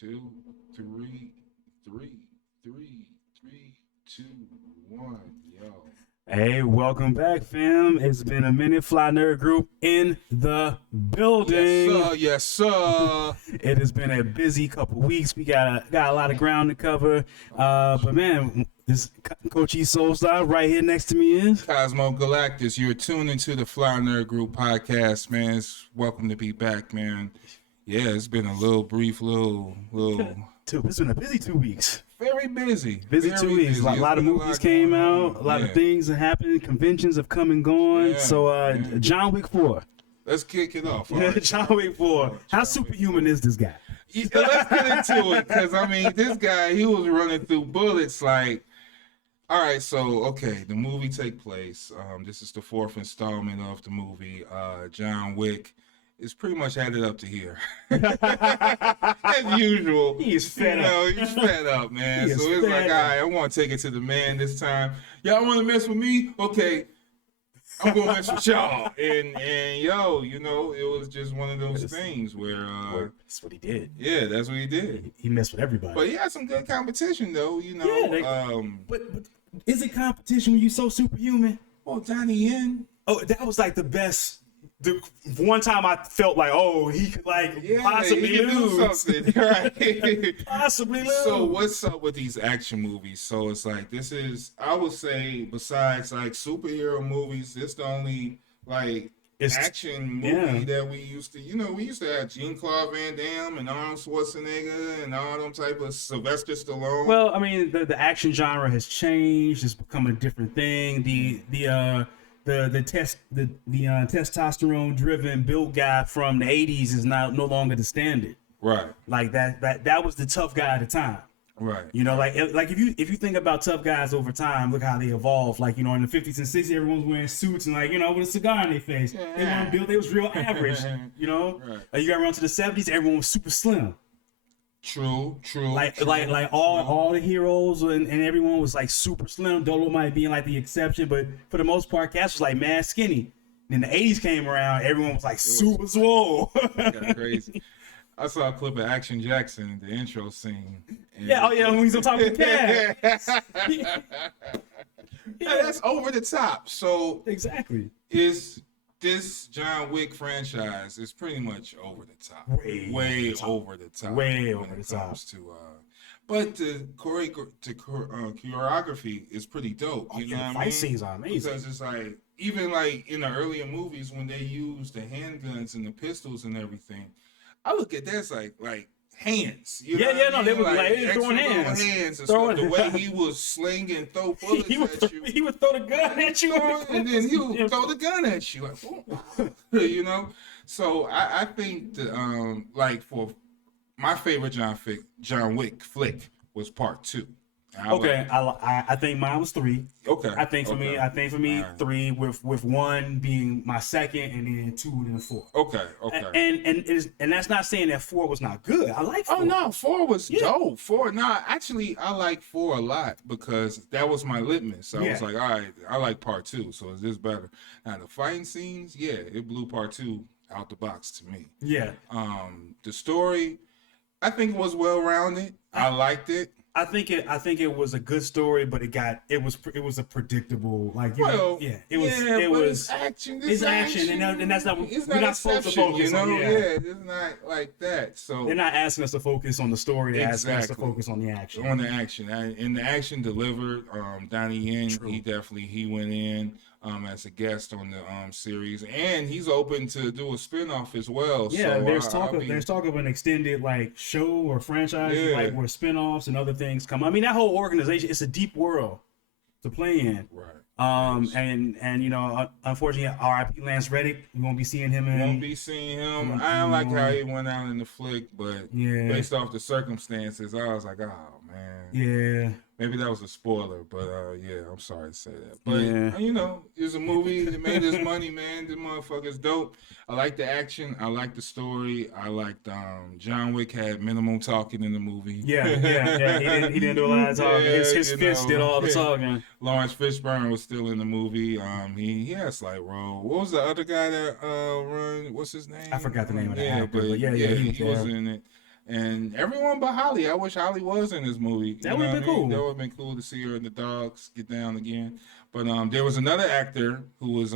two, three, two, one. Yo. Hey, welcome back, fam. It's been a minute. Fly Nerd Group in the building. Yes, sir. It has been a busy couple weeks. We got a lot of ground to cover. But man, this Coach E Soulstar right here next to me is Cosmo Galactus. You're tuned into the Fly Nerd Group podcast, man. It's welcome to be back, man. Yeah, it's been a brief. It's been a busy 2 weeks. Very busy. Busy Very 2 weeks. busy. A lot of movies came out. A lot of things have happened. Conventions have come and gone. Yeah, So, John Wick 4. Let's kick it off. All right. John Wick 4. How superhuman is this guy? Yeah, let's get into it, because, I mean, this guy, he was running through bullets like, all right, so, okay, the movie take place. This is the fourth installment of the movie. John Wick is pretty much headed up to here. As usual. He's fed up. He's fed up, man. So it's like, all right, I want to take it to the man this time. Y'all want to mess with me? Okay. I'm going to mess with y'all. And yo, it was just one of those things where... that's what he did. Yeah, that's what he did. He messed with everybody. But he had some good competition, though, Yeah, but is it competition when you so superhuman? Well, Donnie Yen. Oh, that was like the best... The one time I felt like, oh, he could possibly lose. Do something, right? Possibly lose. So what's up with these action movies? So it's like, this is, I would say, besides like superhero movies, this the only action movie that we used to, we used to have Jean-Claude Van Damme and Arnold Schwarzenegger and all them type of Sylvester Stallone. Well, I mean, the action genre has changed. It's become a different thing. The testosterone driven built guy from the 80s is no longer the standard. Right. Like that was the tough guy at the time. Right. Like if you think about tough guys over time, look how they evolved. Like, in the 50s and 60s, everyone's wearing suits and with a cigar in their face. Yeah. They weren't built, they was real average, Right. You got around to the 70s, everyone was super slim. True. Like all the heroes and everyone was like super slim. Dolo might be like the exception, but for the most part, Cass was like mad skinny. Then the 80s came around, everyone was like super swole. Got crazy. I saw a clip of Action Jackson, the intro scene. When he's on top of the cat. Yeah, that's over the top. So exactly. This John Wick franchise is pretty much over the top. Way over the top. Way over the top. But the choreography is pretty dope. Fight scenes are amazing. Because it's like, even like in the earlier movies when they use the handguns and the pistols and everything, I look at that as like hands. They were throwing hands. And stuff. The way he was sling and throw bullets at you. He would throw the gun at you. And then he would throw the gun at you. Like, So I think that, for my favorite John Wick flick was part 2. I think mine was 3. Okay. I think for me, right. 3 with 1 being my second, and then 2 and then 4. Okay. And that's not saying that 4 was not good. I like 4. Oh no, 4 was dope. 4, actually, I like 4 a lot because that was my litmus. I was like, all right, I like part 2, so is this better? Now the fighting scenes, it blew part 2 out the box to me. Yeah. The story, I think, was well rounded. I liked it. I think it was a good story, but it was a predictable it was action. It's action, and that's not we're not supposed to focus on. It's not like that. So they're not asking us to focus on the story. They're asking us to focus on the action. On the action, and the action delivered. Donnie Yen, he went in as a guest on the series, and he's open to do a spinoff as well. Yeah, so, there's talk of an extended show or franchise where spinoffs and other things come. I mean, that whole organization, it's a deep world to play in. Right. And unfortunately, R.I.P. Lance Reddick, we won't be seeing him. I don't like how he went out in the flick, but based off the circumstances, I was like, oh man. Yeah. Maybe that was a spoiler, but I'm sorry to say that. But it's a movie that made us money, man. This motherfucker's dope. I like the action. I like the story. I liked John Wick had minimal talking in the movie. Yeah. He didn't do a lot of talking. His fist did all the talking. Lawrence Fishburne was still in the movie. He had a slight role. What was the other guy that run? What's his name? I forgot the name of the actor. But he was in it. And everyone but Holly. I wish Holly was in this movie. That would have been cool. That would have been cool to see her and the dogs get down again. But there was another actor who was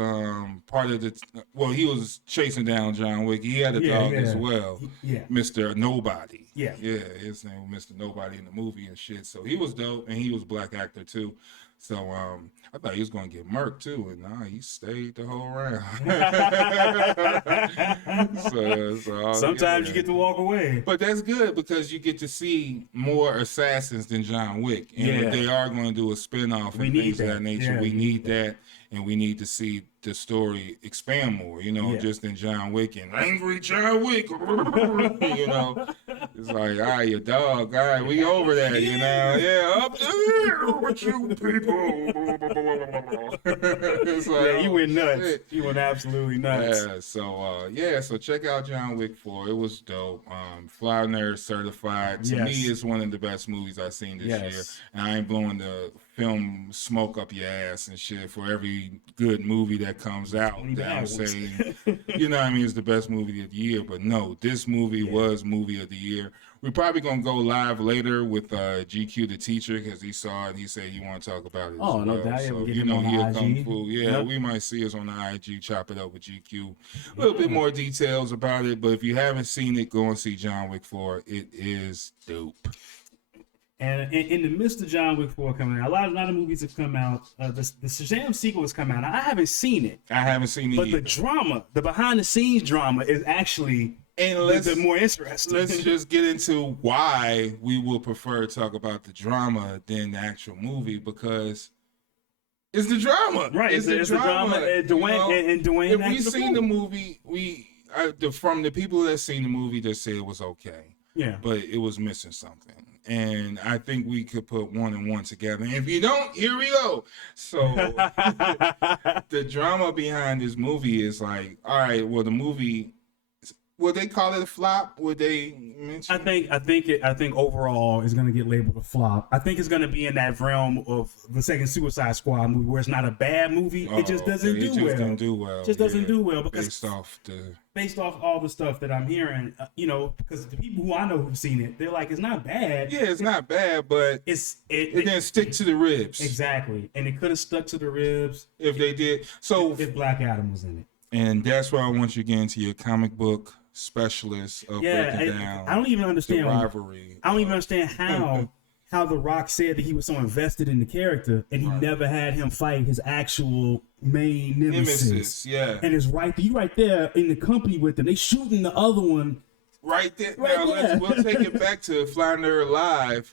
part of the. Well, he was chasing down John Wick. He had a dog as well. Yeah. Mr. Nobody. Yeah. Yeah, his name was Mr. Nobody in the movie and shit. So he was dope, and he was a black actor too. So I thought he was gonna get murked too, and nah, he stayed the whole round. so sometimes you get to walk away, but that's good because you get to see more assassins than John Wick, and if they are going to do a spinoff and things of that nature, we need that, and we need to see the story expand more. Just than John Wick and angry John Wick. It's like, all right, your dog, all right, we over that, up there with you people. It's like, he went nuts. He went absolutely nuts. So check out John Wick 4. It was dope. Fly Nerd Certified. To me, it's one of the best movies I've seen this year. And I ain't blowing the film smoke up your ass and shit for every good movie that comes out that I'm saying, it's the best movie of the year. But no, this movie was movie of the year. We're probably going to go live later with GQ the teacher because he saw it and he said he want to talk about it as well. No doubt. So, he'll come through. Yeah, we might see us on the IG, chop it up with GQ. A little bit more details about it, but if you haven't seen it, go and see John Wick 4. It is dope. And in the midst of John Wick 4 coming out, a lot of movies have come out. The Shazaam sequel has come out. I haven't seen it. I haven't seen it but either. The drama, the behind-the-scenes drama is actually the more interesting. Let's just get into why we will prefer to talk about the drama than the actual movie, because it's the drama. Right, it's the drama. And Dwayne if we seen the movie, from the people that seen the movie, they said it was okay. Yeah. But it was missing something. And I think we could put one and one together. And if you don't, here we go. So the drama behind this movie is like, all right, well, the movie, would they call it a flop? Would they mention? I think overall it's going to get labeled a flop. I think it's going to be in that realm of the second Suicide Squad movie, where it's not a bad movie. It just doesn't do well. It don't do well. Just doesn't do well because based off all the stuff that I'm hearing, because the people who I know who've seen it, they're like, it's not bad. Yeah, it's not bad, but it didn't stick to the ribs. Exactly, and it could have stuck to the ribs if they did. So if Black Adam was in it. And that's why I want you to get into your comic book specialist of breaking down. I don't even understand the rivalry. I don't even understand how The Rock said that he was so invested in the character and he never had him fight his actual main nemesis. Yeah. And it's you right there in the company with them. They shooting the other one. Right there. We'll take it back to Fly Nerd Live.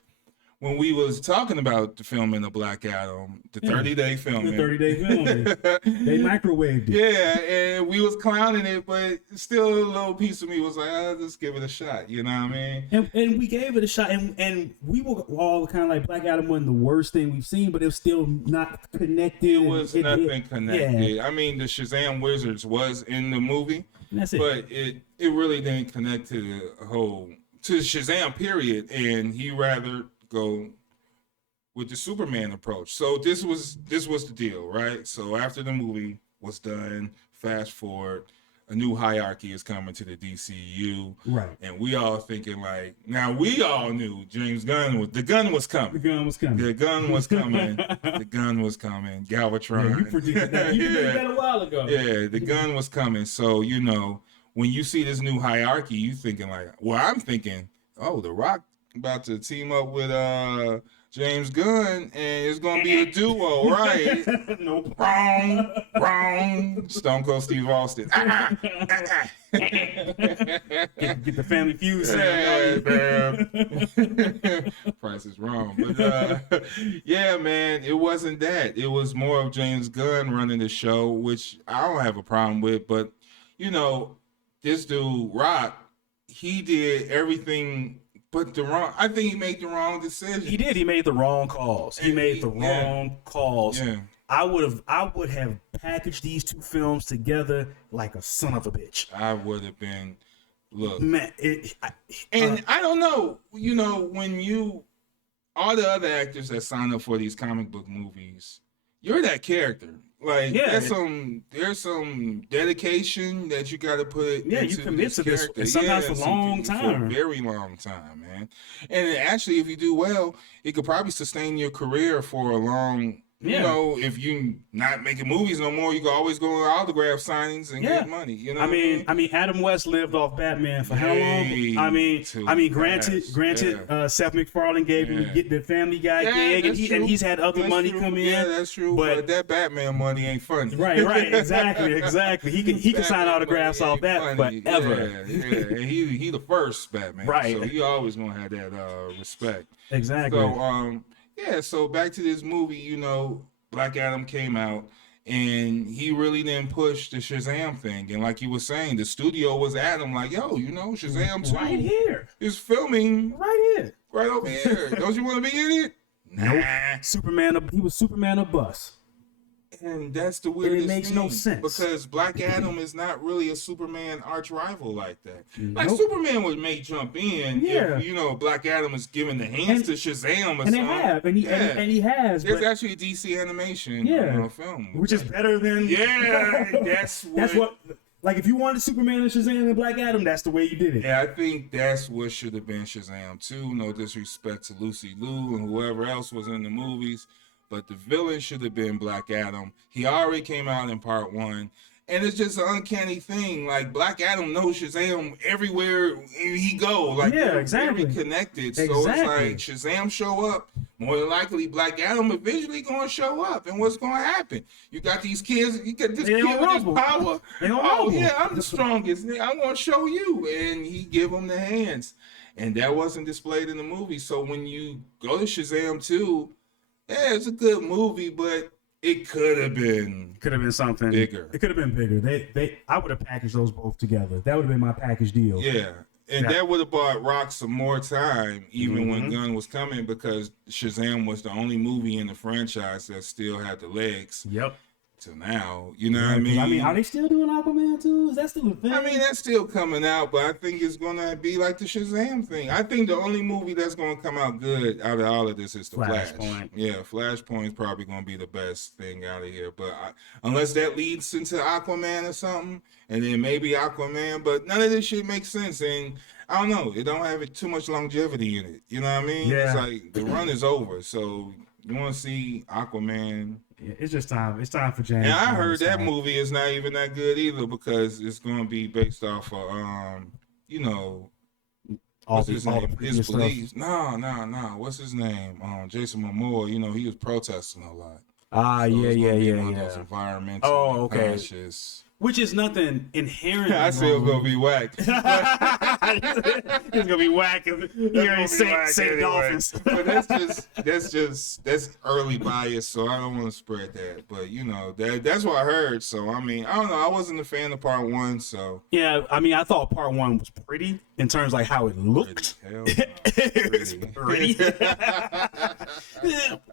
When we was talking about the filming of Black Adam, the 30-day filming. The 30-day filming. They microwaved it. Yeah, and we was clowning it, but still a little piece of me was like, let's give it a shot. You know what I mean? And we gave it a shot, and we were all kind of like, Black Adam wasn't the worst thing we've seen, but it was still not connected. It was nothing connected. Yeah. I mean, the Shazam Wizards was in the movie, that's it. But it really didn't connect to the Shazam period, and he rather go with the Superman approach. So this was the deal, right? So after the movie was done, fast forward, a new hierarchy is coming to the DCU, right? And we all thinking like, now we all knew the gun was coming. The gun was coming. The gun was coming. Galvatron. Yeah, you predicted that. You predicted that a while ago. Yeah, the gun was coming. So when you see this new hierarchy, you thinking like, well, I'm thinking, oh, The Rock about to team up with James Gunn, and it's gonna be a duo, right? Nope. Wrong. Stone Cold Steve Austin. Get the family feud. Price is wrong, but yeah, man, it wasn't that. It was more of James Gunn running the show, which I don't have a problem with. But this dude Rock, he did everything. But I think he made the wrong decision. He did. He made the wrong calls. Wrong calls. Yeah. I would have packaged these two films together like a son of a bitch. I would have been, look, man. I don't know. When all the other actors that sign up for these comic book movies, you're that character. Like Yeah. there's some dedication that you got to put. Yeah, you into commit to this, character. and sometimes for a long for a time. very long time, man. And actually, if you do well, it could probably sustain your career for a long. Yeah. You know, if you not making movies no more, you can always go to autograph signings and Yeah. get money. You know, I mean, Adam West lived off Batman for how long? I mean, granted, Seth MacFarlane gave him the Family Guy gig, and he's had other money come in. Yeah, that's true. But that Batman money ain't funny. Right, exactly. He can sign autographs off that forever. Yeah, and he the first Batman, right? So he always gonna have that respect. Exactly. So so back to this movie, you know, Black Adam came out and he really didn't push the Shazam thing. And like you were saying, the studio was at him like, yo, you know, Shazam 2 right here is filming right here. Right over here. Don't you want to be in it? Nah. Nope. He was Superman a bus. And that's the weirdest thing. It makes no sense. Because Black Adam is not really a Superman arch rival like that. Like Nope. Superman may jump in if, you know, Black Adam is giving the hands to Shazam or something. And he has. There's actually a DC animation film. Which is better than... Yeah, that's what... Like, if you wanted Superman and Shazam and Black Adam, that's the way you did it. Yeah, I think that's what should have been Shazam 2. No disrespect to Lucy Liu and whoever else was in the movies. But the villain should have been Black Adam. He already came out in part 1. And it's just an uncanny thing. Like, Black Adam knows Shazam everywhere he go. Like, exactly. Very connected. So it's like, Shazam show up. More than likely, Black Adam eventually going to show up. And what's going to happen? You got these kids. You got this kid with this power. I'm the strongest. I'm going to show you. And he give them the hands. And that wasn't displayed in the movie. So when you go to Shazam 2, yeah, it's a good movie, but it could have been something bigger. It could have been bigger. I would have packaged those both together. That would have been my package deal. Yeah. And that would have bought Rock some more time, even when Gunn was coming, because Shazam was the only movie in the franchise that still had the legs. Yep. Till now, you know what I mean? I mean, are they still doing Aquaman 2? Is that still a thing? I mean, that's still coming out, but I think it's gonna be like the Shazam thing. I think the only movie that's gonna come out good out of all of this is the Flash. Yeah, Flashpoint is probably gonna be the best thing out of here. But unless that leads into Aquaman or something, and then maybe Aquaman, but none of this shit makes sense. And I don't know, it don't have too much longevity in it. You know what I mean? Yeah. It's like the run is over, so you want to see Aquaman. Yeah, it's just time. It's time for James. And I heard that movie is not even that good either, because it's going to be based off of, you know, what's his name? His beliefs. No. What's his name? Jason Momoa. You know, he was protesting a lot. Those environmental conscious. Which is nothing inherent. I say it's gonna be whack. It's gonna be whack. Say Dolphins. But that's early bias, so I don't want to spread that. But you know, that's what I heard. So I mean, I don't know. I wasn't a fan of part 1, so yeah. I mean, I thought part 1 was pretty in terms of like how it looked. It was pretty.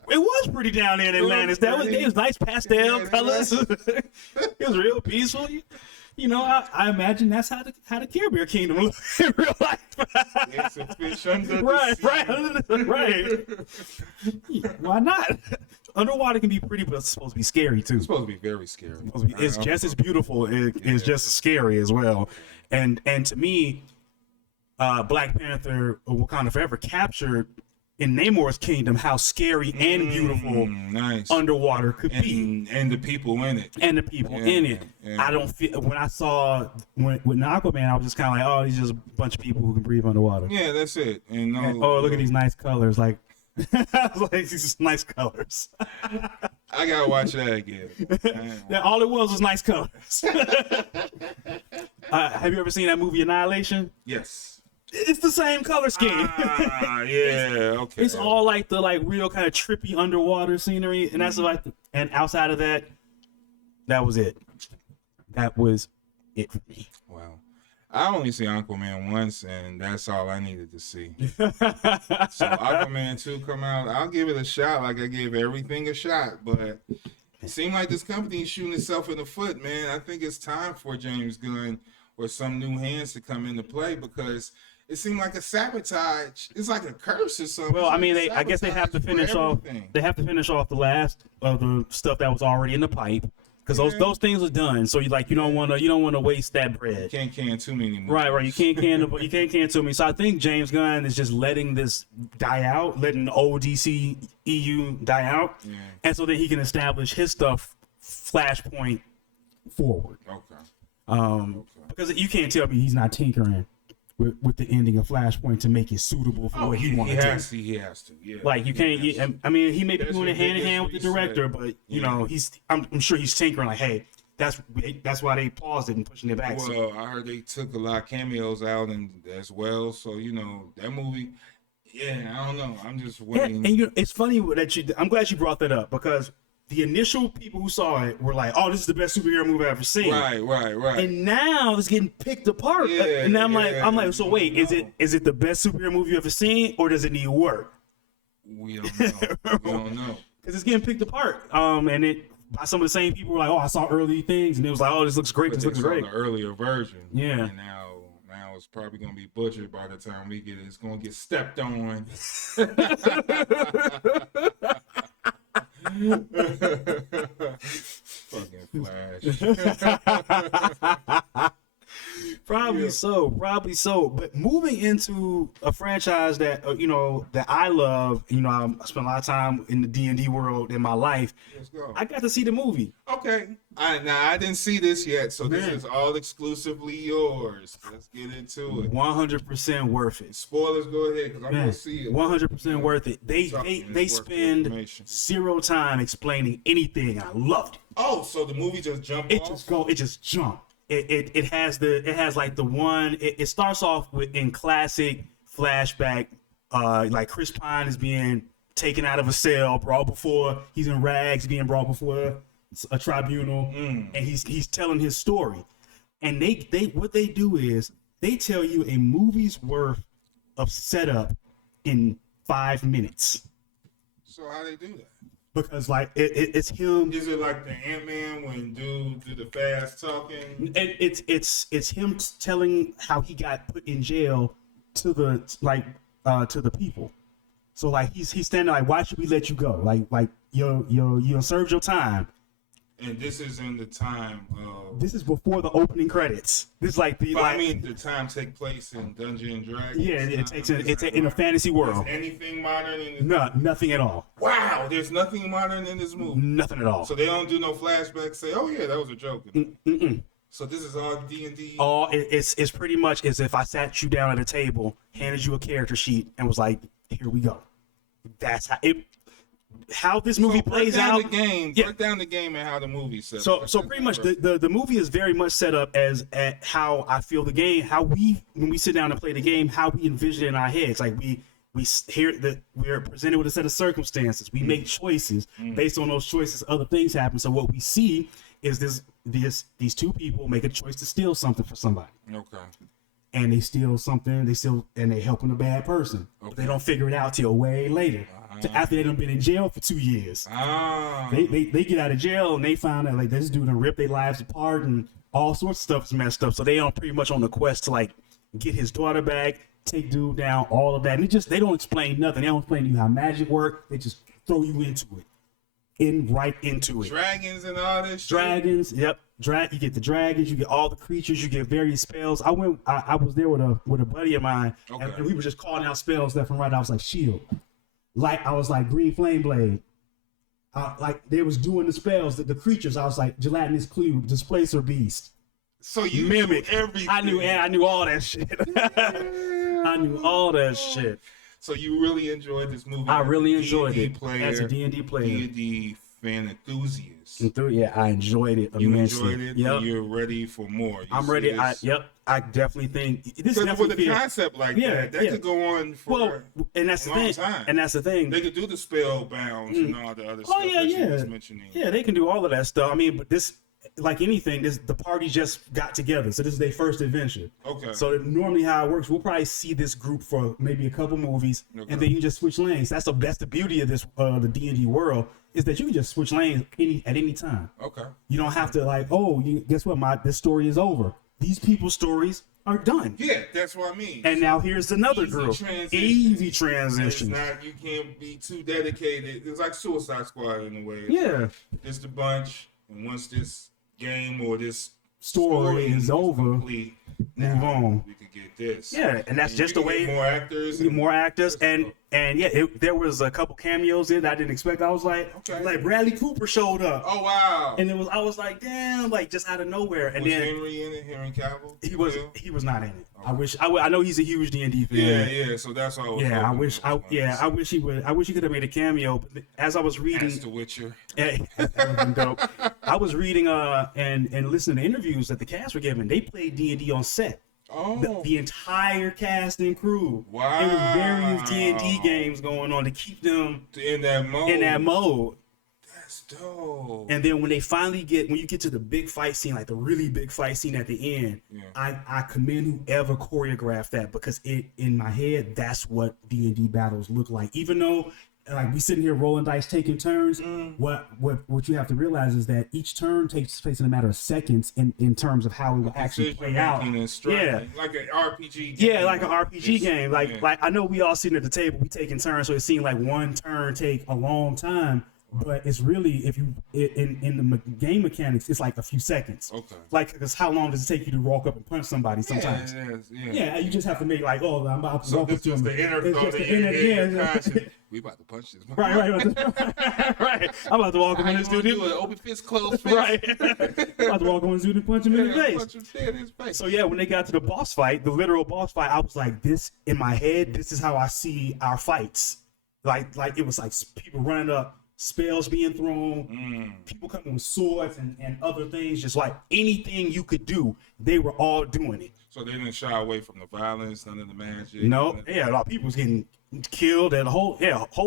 It was pretty down there in Atlantis. It was nice pastel colors. It was real peaceful. You know, I imagine that's how the Care Bear Kingdom looks in real life. It's a fish under the sea. Right. Why not? Underwater can be pretty, but it's supposed to be scary too. It's supposed to be very scary. It's just as beautiful. It's just as scary as well. And to me, Black Panther: Wakanda Forever captured in Namor's kingdom how scary and beautiful underwater could be, and the people in it, I don't feel when I saw with Aquaman, I was just kind of like, oh, these just a bunch of people who can breathe underwater. Yeah, that's it. And look at these nice colors, like these nice colors. I gotta watch that again. All it was nice colors. Have you ever seen that movie Annihilation? Yes. It's the same color scheme. Yeah, okay. It's all like the real kind of trippy underwater scenery, and that's and outside of that, that was it. That was it for me. Wow. I only seen Aquaman once, and that's all I needed to see. So Aquaman 2 come out, I'll give it a shot like I gave everything a shot, but it seemed like this company is shooting itself in the foot, man. I think it's time for James Gunn or some new hands to come into play, because it seemed like a sabotage. It's like a curse or something. Well, I mean, I guess they have to finish off. They have to finish off the last of the stuff that was already in the pipe. because those things are done. So you don't want to waste that bread. You can't can too many movies. Right. You can't can too many. So I think James Gunn is just letting this die out, letting the old DCEU die out, and so that he can establish his stuff Flashpoint forward. Okay. Because you can't tell me he's not tinkering with the ending of Flashpoint to make it suitable for what he wants to. He has to. Yeah. Like you can't. I mean, he may be doing it hand in hand with the director, but you know, I'm sure he's tinkering. Like, hey, that's why they paused it and pushing it back. Well, I heard they took a lot of cameos out and as well. So you know that movie. Yeah, I don't know. I'm just waiting. And it's funny that I'm glad you brought that up because the initial people who saw it were like, "Oh, this is the best superhero movie I've ever seen." Right. And now it's getting picked apart. Yeah, and I'm like, so wait, is it the best superhero movie you've ever seen, or does it need work? We don't know. We don't know. Because it's getting picked apart. And it by some of the same people were like, "Oh, I saw early things," and it was like, "Oh, this looks great. This looks great." The earlier version. Yeah. And now it's probably gonna be butchered by the time we get it. It's gonna get stepped on. Fucking Flash. Probably so. But moving into a franchise that that I love, I spent a lot of time in the D&D world in my life. Let's go. I got to see the movie. Okay. I didn't see this yet, so this is all exclusively yours. Let's get into it. 100% worth it. Spoilers, go ahead, because I'm gonna see it. 100% worth it. They spend zero time explaining anything. I loved it. Oh, so the movie just jumped off? It just jumped. It has like the one. It starts off in classic flashback, like Chris Pine is being taken out of a cell, brought before he's in rags, being brought before a tribunal, and he's telling his story. And what they do is they tell you a movie's worth of setup in 5 minutes. So how they do that? Because like it's him. Is it like the Ant-Man when dude do the fast talking? And it's him telling how he got put in jail to the people. So like he's standing like, why should we let you go? Like you served your time. And this is in the time of. This is before the opening credits. This is like the. I mean, the time take place in Dungeons and Dragons. Yeah, it's in a fantasy world. Is anything modern in this? No, nothing at all. Wow, there's nothing modern in this movie. Nothing at all. So they don't do no flashbacks. Say, oh yeah, that was a joke. So this is all D&D. All it's pretty much as if I sat you down at a table, handed you a character sheet, and was like, "Here we go." That's how this movie plays out. Break down the game and how the movie set up. So pretty much the movie is very much set up as at how I feel the game, how when we sit down and play the game, how we envision it in our heads. Like we hear that we're presented with a set of circumstances. We make choices based on those choices. Other things happen. So what we see is these two people make a choice to steal something for somebody. Okay. And they steal something. They helping a bad person. Okay. But they don't figure it out till way later. After they done been in jail for 2 years. They get out of jail and they find out like this dude done ripped their lives apart and all sorts of stuff is messed up. So they are pretty much on the quest to like get his daughter back, take dude down, all of that. And they don't explain nothing. They don't explain to you how magic works. They just throw you into it. Right into it. Dragons and all this shit. Dragons, yep. You get the dragons, you get all the creatures, you get various spells. I was there with a buddy of mine, and we were just calling out spells left and right. I was like, shield. Like I was like green flame blade. Like they was doing the spells, the creatures. I was like gelatinous cube, displacer beast. So you mimic knew everything. I knew all that shit. I knew all that shit. So you really enjoyed this movie? I really enjoyed it as a D&D player, D&D fan enthusiast. Yeah, I enjoyed it immensely. You enjoyed it. Yep. You're ready for more. I'm ready. I definitely think this with a concept like that could go on for and that's a long time. And that's the thing. They could do the spell bounds and all the other stuff that you was mentioning. Yeah, they can do all of that stuff. I mean, but this, like anything, the party just got together. So this is their first adventure. Okay. So normally how it works, we'll probably see this group for maybe a couple movies, and then you just switch lanes. That's the beauty of this the D&D world is that you can just switch lanes at any time. Okay. You don't have to like, guess what? This story is over. These people's stories are done. Yeah, that's what I mean. And now here's another group. Easy transition. You can't be too dedicated. It's like Suicide Squad in a way. Yeah. Just a bunch. and once this game or this Story is over. complete, Move on. we could get this. Yeah, and that's just the way. More actors. More actors, and yeah, there was a couple cameos in that I didn't expect. I was like, Okay. like Bradley Cooper showed up, Oh wow! and I was like, damn, like just out of nowhere. And was then Henry in it? Henry Cavill? he was not in it. I know he's a huge D&D fan. Yeah. So that's all. Yeah, I wish he would. I wish he could have made a cameo. But as I was reading, That's The Witcher. that would have been dope. I was reading and listening to interviews that the cast were giving. They played D&D on set. Oh, The entire cast and crew. Wow. There was various D&D games going on to keep them in that mode. in that mode. That's dope. And then when you get to the big fight scene, like the really big fight scene at the end, Yeah. I commend whoever choreographed that, because in my head, that's what D&D battles look like. Even though like we sitting here rolling dice, taking turns, what you have to realize is that each turn takes place in a matter of seconds in terms of how it will actually play out. Yeah, like an RPG game. Yeah, like an RPG game. Like I know we all sitting at the table, we taking turns, so it seemed like one turn take a long time. But it's really, if you in the game mechanics, it's like a few seconds. Okay. Like, because how long does it take you to walk up and punch somebody sometimes? Yeah, you just have to make like, oh, I'm about to walk up to him. It's just the inner. We about to punch this. Right. Right. I'm about to walk up on this dude. Open fist, closed fist. Right. I'm about to walk up on this dude and punch him in the face. Punch him dead in his face. So yeah, when they got to the boss fight, the literal boss fight, I was like, this in my head, this is how I see our fights. Like it was like people running up, spells being thrown, people coming with swords and other things, just like anything you could do, they were all doing it. So they didn't shy away from the violence, none of the magic. No, yeah, a lot of people was getting killed, and whole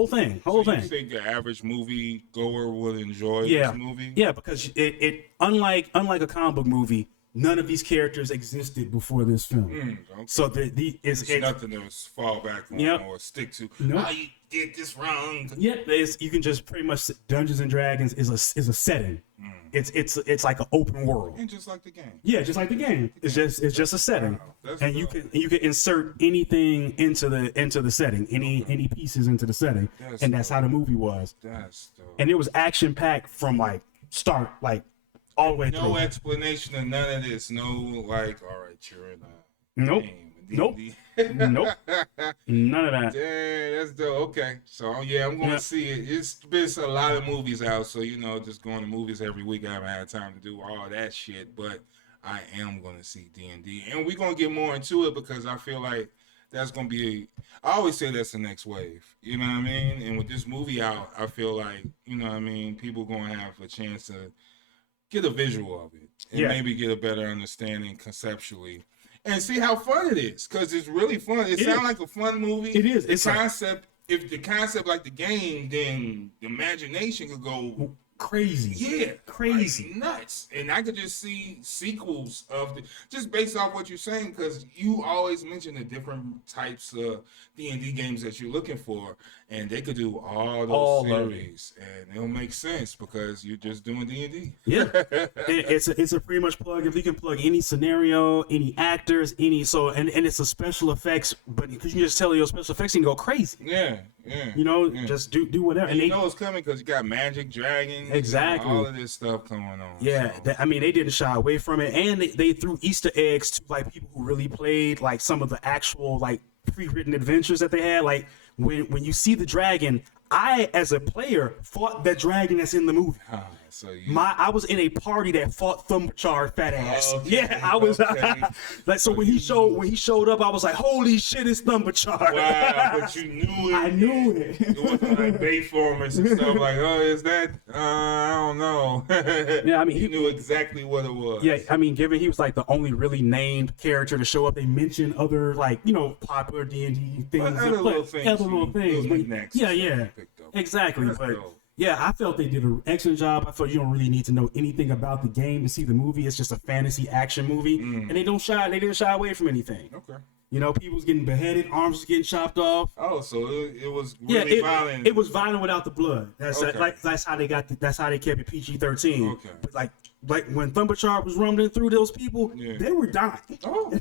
thing. You think the average movie goer would enjoy this movie? Yeah, because it unlike a comic book movie, none of these characters existed before this film. Okay. So it's nothing to fall back on or stick to. Nope. Oh, you did this wrong. Yep, you can just pretty much Dungeons and Dragons is a setting. It's like an open world. And just like the game. Yeah, just like the game. It's just a setting. Wow, and you can insert anything into the setting, any pieces into the setting, that's how the movie was. That's dope. And it was action packed from like start all the way through. No explanation of none of this. No, like, all right, you're in a nope. game. Nope. Nope. None of that. Yeah, that's dope. Okay. So, yeah, I'm going to see it. It's been a lot of movies out, so, just going to movies every week. I haven't had time to do all that shit, but I am going to see D&D. And we're going to get more into it because I feel like that's going to be I always say that's the next wave. You know what I mean? And with this movie out, I feel like, people going to have a chance to get a visual of it and maybe get a better understanding conceptually. And see how fun it is, because it's really fun. It sounds like a fun movie. It is. If the concept like the game, then the imagination could go crazy. Yeah, crazy, like nuts. And I could just see sequels of just based off what you're saying, because you always mention the different types of D&D games that you're looking for, and they could do all those series, and it'll make sense because you're just doing D&D. Yeah, it's a pretty much plug. If you can plug any scenario, any actors, and it's a special effects, but because you can just tell your special effects can go crazy. Yeah. Just do whatever. And you know it's coming because you got magic, dragons, exactly, all of this stuff going on. Yeah, so. They didn't shy away from it, and they threw Easter eggs to like people who really played like some of the actual like pre-written adventures that they had. Like when you see the dragon, I as a player fought that dragon that's in the movie. I was in a party that fought Thumbchar fat ass. Okay, I was when he showed up, I was like, holy shit, it's Thumbchar. Wow, but you knew it. I knew it. It wasn't like Bayformers and stuff like, oh, is that? I don't know. Yeah, he knew exactly what it was. Yeah, given he was like the only really named character to show up, they mentioned other popular D&D things. Other little things. Yeah. Exactly. Yeah, I felt they did an excellent job. I felt you don't really need to know anything about the game to see the movie. It's just a fantasy action movie, and they didn't shy away from anything. Okay. You know, people was getting beheaded, arms was getting chopped off. Oh, so it was really violent. It was violent without the blood. That's Okay. that's how they got. That's how they kept it PG-13. Okay. But like when Thundercharge was rumbling through those people, they were dying. Oh.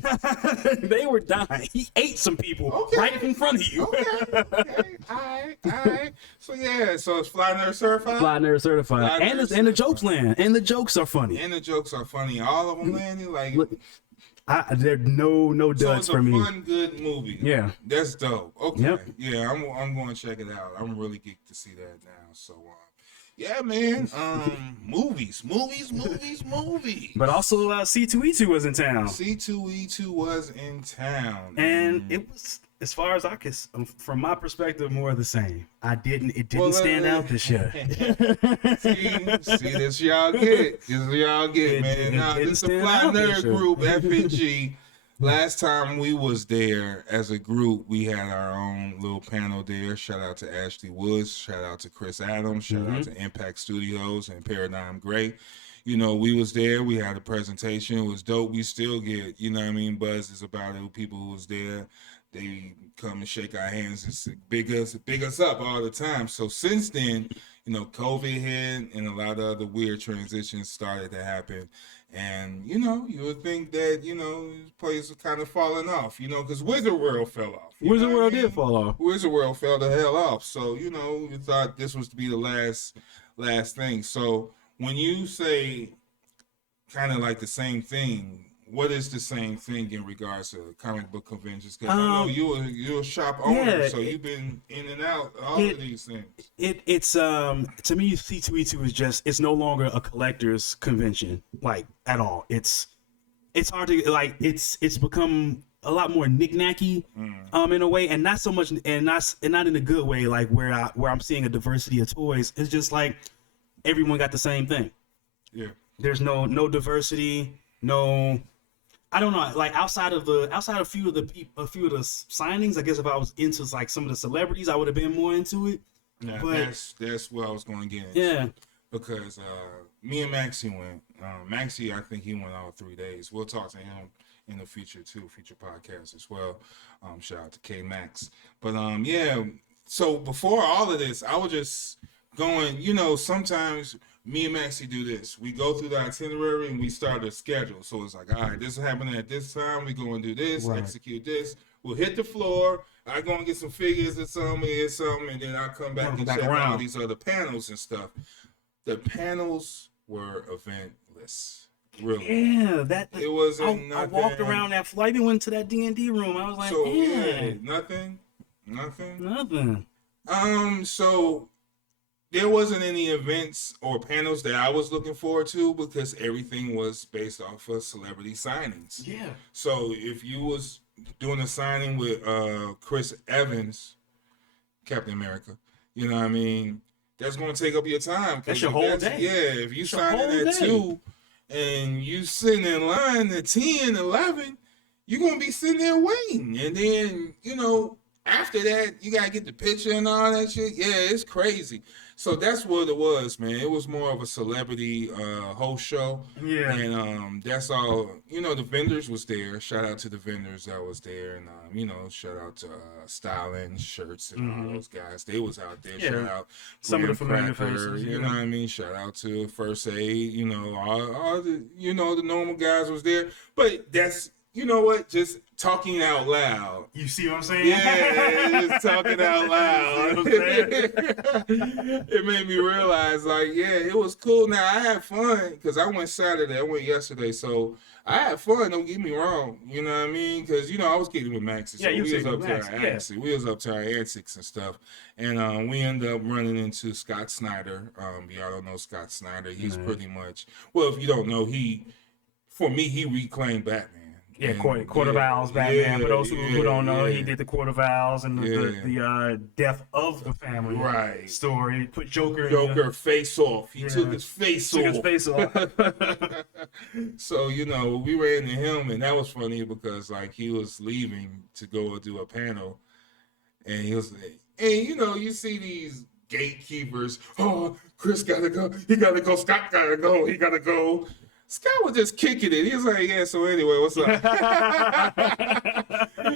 They were dying. He ate some people right in front of you. Okay. All right. So yeah, so it's Fly Nerd Certified. Fly Nerd Certified. Fly And Nerd the jokes land. And the jokes are funny. And the jokes are funny. All of them landing like. Look, there's no duds for me. So it's a fun, good movie. Yeah. That's dope. Okay. Yep. Yeah, I'm going to check it out. I'm really geeked to see that now. So, yeah, man. Movies. But also, C2e2 was in town. C2e2 was in town. And it was, as far as I could, from my perspective, more of the same. It didn't stand out this year. see, this y'all get. Man. Nah, this is the Fly Nerd Group, FNG. Last time we was there as a group, we had our own little panel there. Shout out to Ashley Woods. Shout out to Chris Adams. Shout out to Impact Studios and Paradigm Gray. You know, we was there. We had a presentation. It was dope. We still get, buzzes about it. People who was there, they come and shake our hands and say, big us up all the time. So since then, COVID hit and a lot of other weird transitions started to happen. And, you would think that, plays are kind of falling off, because Wizard World fell off. Wizard World did fall off. Wizard World fell the hell off. So, we thought this was to be the last thing. So when you say kind of like the same thing, what is the same thing in regards to comic book conventions? Because I know you're a shop owner, so you've been in and out all of these things. It's to me, C2e2 it's no longer a collector's convention, like, at all. It's hard to, like, it's become a lot more knick-knacky in a way, and not so much, and not in a good way, like where I'm seeing a diversity of toys. It's just like everyone got the same thing. Yeah. There's no diversity, no. I don't know, like outside of a few of the signings, I guess if I was into like some of the celebrities, I would have been more into it. Yeah, but that's where I was going to get into. Yeah. Because me and Maxie went. Maxie, I think he went all 3 days. We'll talk to him in the future too, future podcast as well. Shout out to K Max. But yeah. So before all of this, I was just going. Sometimes me and Maxie do this. We go through the itinerary and we start a schedule. So it's like, all right, this is happening at this time. We go and do this, execute this. We'll hit the floor. I go and get some figures or something, and then I come back and check out these other panels and stuff. The panels were eventless. Really. Yeah, it wasn't. I walked around that floor. I even went to that D&D room. I was like, nothing. So there wasn't any events or panels that I was looking forward to because everything was based off of celebrity signings. Yeah. So if you was doing a signing with Chris Evans, Captain America, that's going to take up your time. That's your whole day. Yeah, if you signing at 2 and you sitting in line at 10, 11, you're going to be sitting there waiting. And then, after that, you got to get the picture and all that shit. Yeah, it's crazy. So that's what it was, man. It was more of a celebrity host show. Yeah. And that's all. The vendors was there. Shout out to the vendors that was there. And, shout out to Styling Shirts and all those guys. They was out there. Yeah. Shout out some of the familiar Cracker, faces. You know what I mean? Shout out to First Aid. All the, the normal guys was there. But that's, just talking out loud. You see what I'm saying? Yeah, just talking out loud. It made me realize, it was cool. Now, I had fun because I went Saturday. I went yesterday, so I had fun. Don't get me wrong. You know what I mean? Because, I was getting with Maxie. So we was up to our antics. We was up to our antics and stuff. And we ended up running into Scott Snyder. Y'all don't know Scott Snyder. He's pretty much, well, if you don't know, for me, he reclaimed Batman. Yeah, Quarter Vowels Batman. For those who don't know, he did the Quarter Vowels and the death of the family story. Put Joker face off. He took his face off. So, we ran into him, and that was funny because, he was leaving to go do a panel, and he was, and, you see these gatekeepers. Oh, Chris gotta go. He gotta go. Scott gotta go. He gotta go. Scott was just kicking it. He was like, yeah, so anyway, what's up?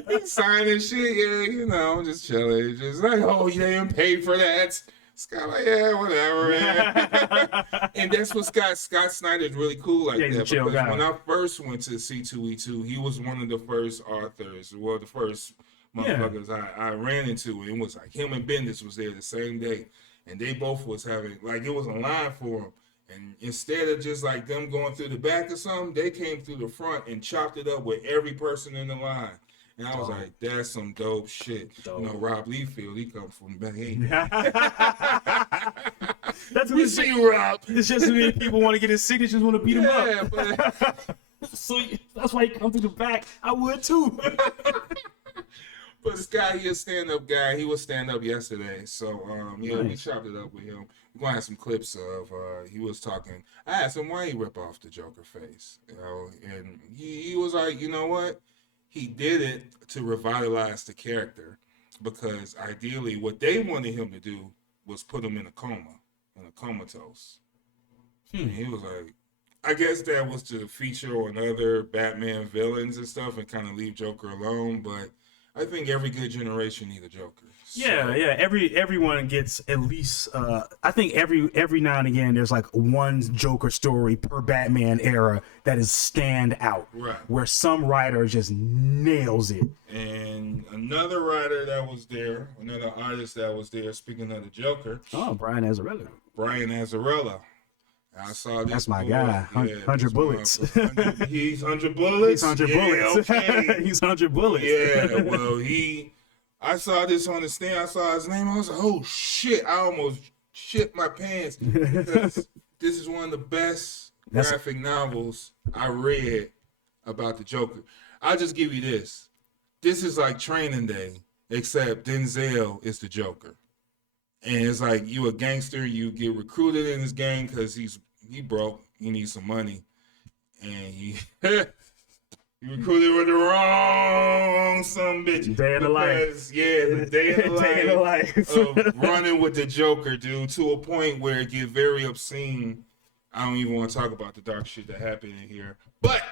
He signing shit. Yeah, you know, just chilling. Just like, oh, you didn't pay for that. Scott, like, yeah, whatever, man. And that's what Scott Snyder is really cool like Yeah, he's a that. chill Because guy. when I first went to C2e2, he was one of the first authors, well, the first motherfuckers I ran into. And it was like him and Bendis was there the same day. And they both was having, like, it was a line for them. And instead of just like them going through the back or something, they came through the front and chopped it up with every person in the line. And I was like, that's some dope shit. You know, Rob Liefeld, he come from back. That's We see you, Rob. It's just so many people want to get his signatures, want to beat him up. But So that's why he come through the back. I would too. But Scott, he a stand-up guy. He was stand-up yesterday. So, yeah, we chopped it up with him. We're going to have some clips of, he was talking. I asked him why he rip off the Joker face, you know, and he was like, you know what? He did it to revitalize the character because ideally what they wanted him to do was put him in a comatose. And he was like, I guess that was to feature on other Batman villains and stuff and kind of leave Joker alone, but I think every good generation needs a Joker. So, Yeah. Everyone gets at least. I think every now and again there's like one Joker story per Batman era that is stand out. Right. Where some writer just nails it. And another writer that was there, another artist that was there, speaking of the Joker, Oh, Brian Azzarello. Brian Azzarello. I saw this. That's my boy. guy. Yeah, 100 bullets. He's 100 bullets. He's 100 Yeah, bullets. okay. He's 100 bullets. Yeah, well, I saw this on the stand. I saw his name. I was like, oh, shit. I almost shit my pants because this is one of the best graphic novels I read about the Joker. I'll just give you this. This is like Training Day, except Denzel is the Joker. And it's like you a gangster, you get recruited in this gang because he broke, he needs some money. And he recruited with the wrong some bitch. Day in the life. Yeah, the day in the Day in the life life. of running with the Joker, dude, to a point where it get very obscene. I don't even want to talk about the dark shit that happened in here. But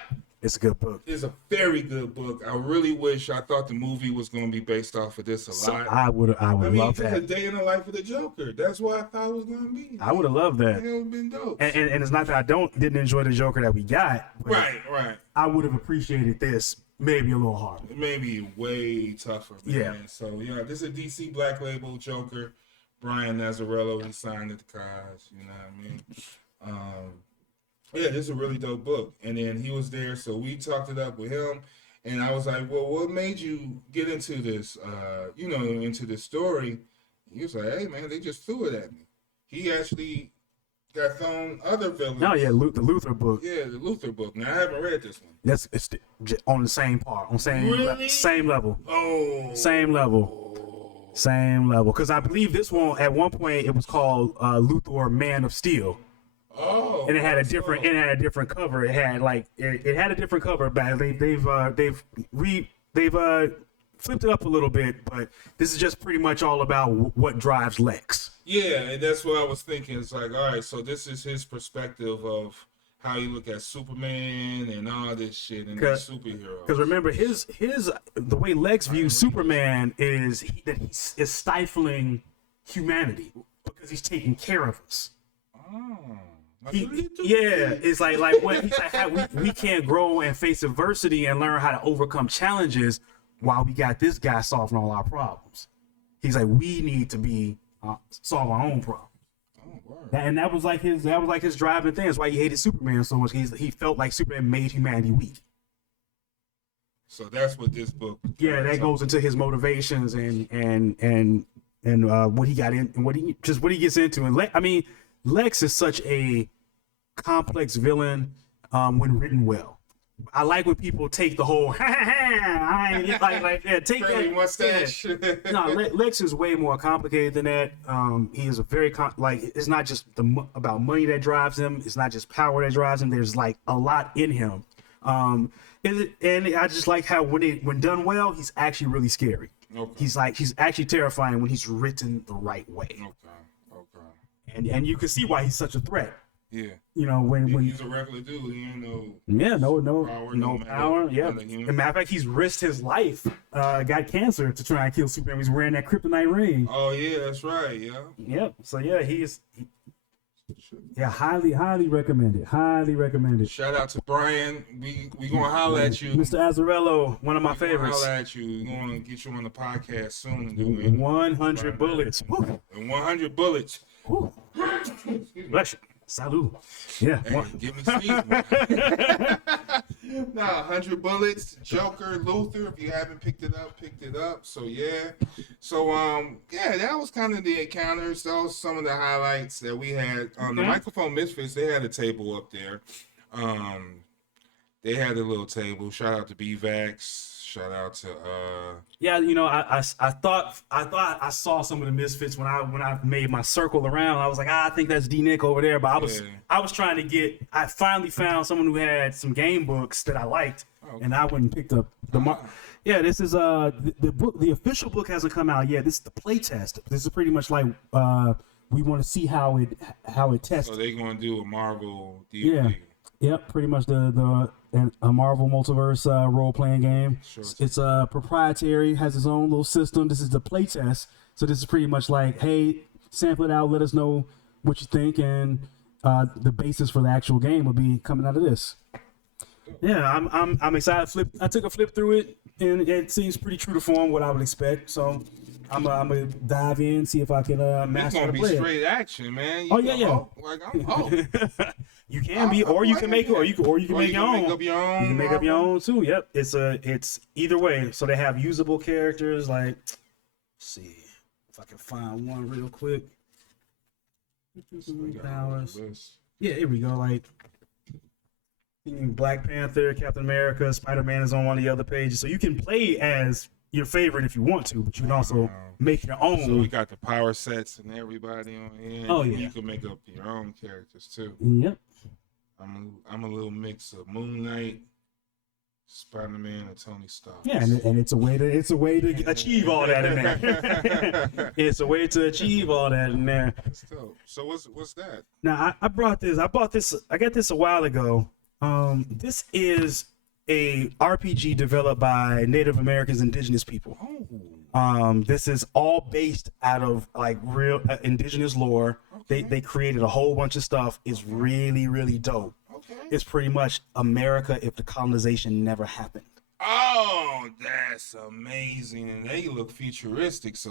It's a good book. it's a very good book. I really wish I thought the movie was going to be based off of this a lot. I would love it's a that. day in the life of the Joker. That's what I thought it was going to be. I would have loved that. It would have been dope. And it's not that I didn't enjoy the Joker that we got. But Right. I would have appreciated this maybe a little harder. Maybe way tougher, man. Yeah. So, yeah, this is a DC Black Label Joker. Brian Azzarello, he signed at the cause, you know what I mean? Yeah, this is a really dope book. And then he was there, so we talked it up with him. And I was like, well, what made you get into this, into this story? He was like, hey, man, they just threw it at me. He actually got thrown other villains. No, yeah, the Luther book. Yeah, the Luther book. Now, I haven't read this one. It's on the same part, on same Really? same level. Oh. Same level. Same level. Because I believe this one, at one point, it was called Luthor Man of Steel. Oh. And it had a different cover. It had it had a different cover, but they've flipped it up a little bit. But this is just pretty much all about what drives Lex. Yeah, and that's what I was thinking. It's like, all right, so this is his perspective of how you look at Superman and all this shit and the superheroes. Because remember, the way Lex views Superman is that he's stifling humanity because he's taking care of us. Oh. It's like what he's like, how we can't grow and face adversity and learn how to overcome challenges while we got this guy solving all our problems. He's like, we need to be solve our own problems. Oh, word. And that was like his driving thing. That's why he hated Superman so much. He felt like Superman made humanity weak. So that's what this book. Yeah, that goes into his motivations and what he got in and what he gets into. And Lex is such a complex villain when written well. I like when people take the whole take that mustache. Yeah. No, Lex is way more complicated than that. He is a very it's not just about money that drives him. It's not just power that drives him. There's like a lot in him. And I just like how when done well, he's actually really scary. Okay. He's actually terrifying when he's written the right way. Okay. And you can see why he's such a threat. Yeah. You know, when He's a regular dude, he ain't no power. Yeah. As a matter of fact, he's risked his life, got cancer to try and kill Superman. He's wearing that kryptonite ring. Oh yeah, that's right. Yeah. Yep. So yeah, highly recommended. Highly recommended. Shout out to Brian. We gonna holler at you, Mr. Azzarello, one of my favorites. Holler at you. We're gonna get you on the podcast soon. And do 100 bullets. And 100 bullets. Bless you. Salud. Yeah. Hey, give me Steve. 100 bullets. Joker, Luther. If you haven't picked it up. So yeah. So that was kind of the encounters. Those some of the highlights that we had. The Microphone Misfits, they had a table up there. They had a little table. Shout out to BVAX. Shout out to yeah, you know, I thought I saw some of the Misfits when I made my circle around. I was like, I think that's D Nick over there. But I was trying to get. I finally found someone who had some game books that I liked, and I went and picked up the. Yeah, this is the book. The official book hasn't come out yet. This is the playtest. This is pretty much like we want to see how it tests. So they're gonna do a Marvel DVD. Yeah. Yep, pretty much a Marvel Multiverse role-playing game. Sure. It's proprietary, has its own little system. This is the playtest, so this is pretty much like, hey, sample it out, let us know what you think, and the basis for the actual game will be coming out of this. Yeah, I'm excited. I took a flip through it, and it seems pretty true to form, what I would expect. So I'm gonna dive in, see if I can master the play. It's gonna be straight action, man. Yeah. Like I'm You can be, or you can make it, or you can make your own. Make up your own. You can make up your own too. Yep, it's either way. So they have usable characters. Like, let's see if I can find one real quick. Powers. Yeah, here we go. Like Black Panther, Captain America, Spider-Man is on one of the other pages. So you can play as your favorite if you want to, but you can also make your own. So we got the power sets and everybody on here. Oh yeah. You can make up your own characters too. Yep. I'm a little mix of Moon Knight, Spider-Man, and Tony Stark. Yeah, and it's a way to achieve all that in there. It's a way to achieve all that in there. That's dope. So what's that? Now I bought this a while ago. This is a RPG developed by Native Americans, indigenous people. This is all based out of like real indigenous lore. Okay. They created a whole bunch of stuff. It's really, really dope. Okay. It's pretty much America if the colonization never happened. Oh, that's amazing. And they look futuristic, so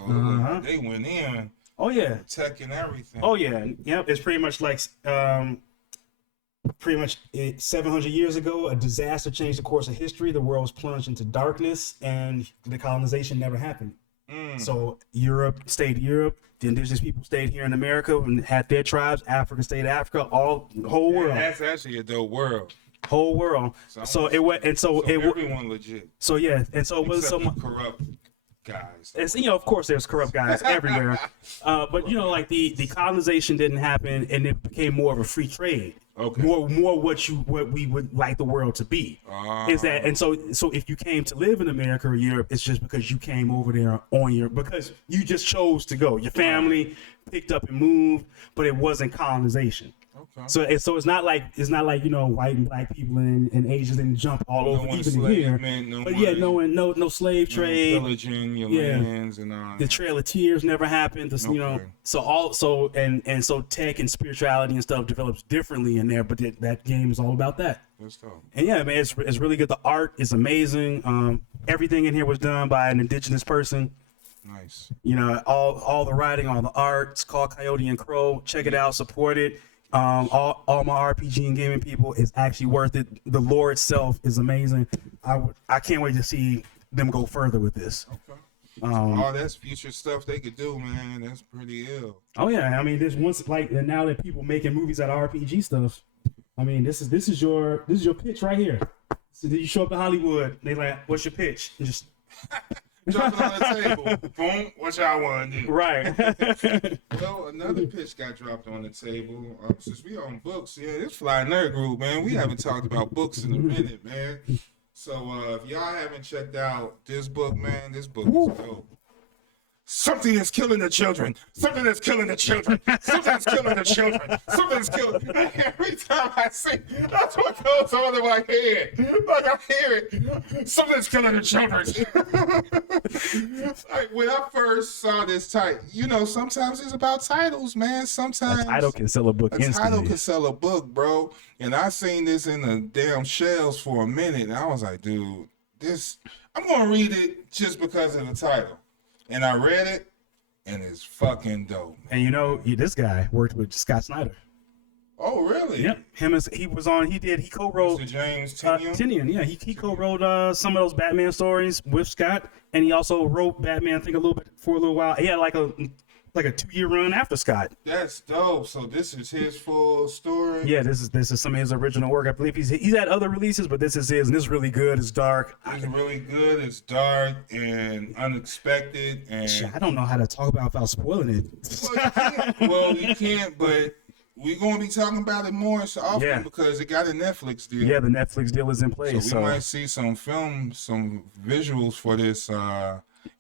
they went in. Oh yeah. Tech and everything. Oh yeah. Yep. It's pretty much like 700 years ago, a disaster changed the course of history. The world was plunged into darkness, and the colonization never happened. So Europe stayed Europe. The indigenous people stayed here in America and had their tribes. Africa stayed Africa. The whole world. That's actually a dope world. Whole world. So everyone legit. So yeah, and so it was some corrupt guys. It's, of course there's corrupt guys everywhere. But like the colonization didn't happen, and it became more of a free trade. Okay. More what we would like the world to be. Is that, and so if you came to live in America or Europe, it's just because you came over there because you just chose to go. Your family picked up and moved, but it wasn't colonization. Okay. So it's not like white and black people and Asians didn't jump all over even here. No slave trade. Pillaging your lands and the Trail of Tears never happened. So tech and spirituality and stuff develops differently in there. But that game is all about that. That's dope. And yeah, man, it's really good. The art is amazing. Everything in here was done by an indigenous person. Nice. All the writing, all the art. It's called Coyote and Crow. Check it out. Support it. All my RPG and gaming people, is actually worth it. The lore itself is amazing. I can't wait to see them go further with this. Okay. That's future stuff they could do, man. That's pretty ill. Oh yeah, I mean, there's once like now that people making movies out of RPG stuff. I mean, this is your pitch right here. So did you show up to Hollywood? They like, what's your pitch? And just drop it on the table. Boom. What y'all want to do? Right. Well, another pitch got dropped on the table. Since we on books, this Fly Nerd Group, man, we haven't talked about books in a minute, man. So if y'all haven't checked out this book, man, this book is dope. something is killing the children. Something is killing the children. Something is killing the children. Something is killing. Every time I see, that's what goes on in my head. Like I hear it. Something is killing the children. Like when I first saw this title, you know, sometimes it's about titles, man. Sometimes a title can sell a book instantly. Title can sell a book, bro. And I seen this in the damn shelves for a minute, and I was like, dude, this. I'm gonna read it just because of the title. And I read it, and it's fucking dope. And you know, this guy worked with Scott Snyder. Oh, really? Yep. He co-wrote Mr. James Tynion? Yeah, he co-wrote some of those Batman stories with Scott, and he also wrote Batman, I think, for a little while. He had like a 2-year run after Scott. That's dope. So this is his full story? Yeah, this is some of his original work. I believe he's had other releases, but this is his, and this is really good. It's dark. It's really good. It's dark and unexpected. And I don't know how to talk about without spoiling it. Well, you can't, but we're going to be talking about it more so often because it got a Netflix deal. Yeah, the Netflix deal is in place. So we might see some visuals for this in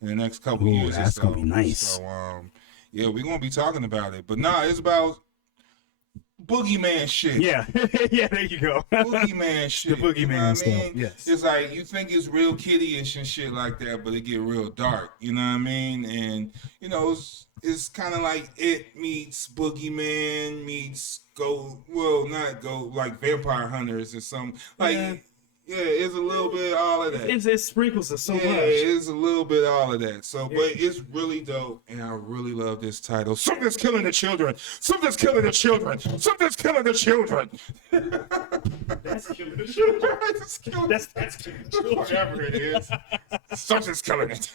the next couple years. That's going to be nice. So, yeah, we're going to be talking about it. But nah, it's about boogeyman shit. Yeah. Yeah, there you go. Boogeyman shit. The boogeyman you know stuff. I mean? Yes. It's like you think it's real kiddie-ish and shit like that, but it get real dark. You know what I mean? And, you know, it's kind of like It meets Boogeyman meets like Vampire Hunters or something. Like, yeah, it's a little bit of all of that. It sprinkles it so much. Yeah, it's a little bit of all of that. So, but it's really dope, and I really love this title. Something's killing the children. Something's killing the children. Something's killing the children. That's killing the children. That's killing. That's killing the children. Whatever it is, something's killing it.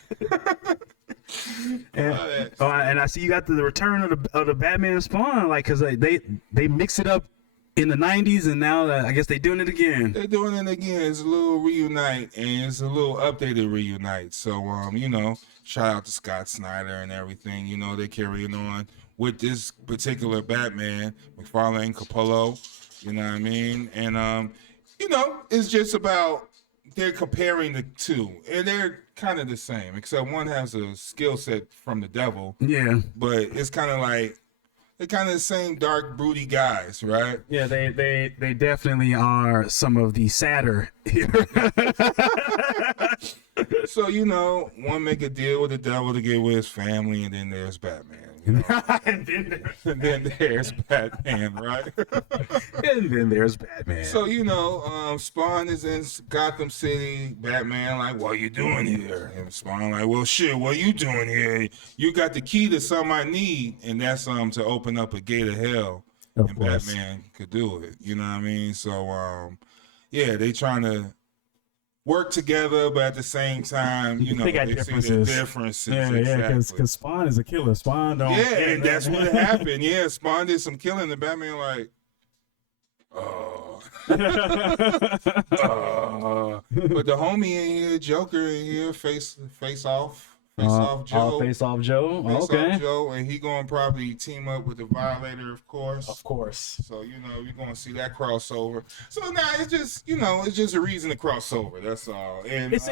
And I see you got the return of the Batman Spawn, like, cause they mix it up in the 90s, and now I guess they're doing it again. They're doing it again. It's a little reunite, and it's a little updated reunite. So, you know, shout out to Scott Snyder and everything. You know, they're carrying on with this particular Batman, McFarlane Capullo. You know what I mean? And, you know, it's just about they're comparing the two, and they're kind of the same, except one has a skill set from the devil. Yeah. But it's kind of like, they're kind of the same dark, broody guys, right? Yeah, they definitely are some of the sadder here. So, you know, one make a deal with the devil to get with his family, and then there's Batman. You know? and then there's Batman, right? And then there's Batman. So, you know, Spawn is in Gotham City. Batman like, what you doing here? And Spawn like, well, shit, what you doing here? You got the key to something I need, and that's to open up a gate of hell. Of course. Batman could do it. You know what I mean? So, yeah, they trying to work together, but at the same time, you know, they got differences. See the differences. Yeah, exactly. because Spawn is a killer. Spawn don't. Yeah, and that's what happened. Yeah, Spawn did some killing, and Batman like, but the homie in here, Joker in here, face off Joe. Face off Joe. Face Okay. off Joe, and he gonna probably team up with the Violator, of course. Of course. So, you know, we're gonna see that crossover. So now it's just, you know, it's just a reason to cross over. That's all. And it's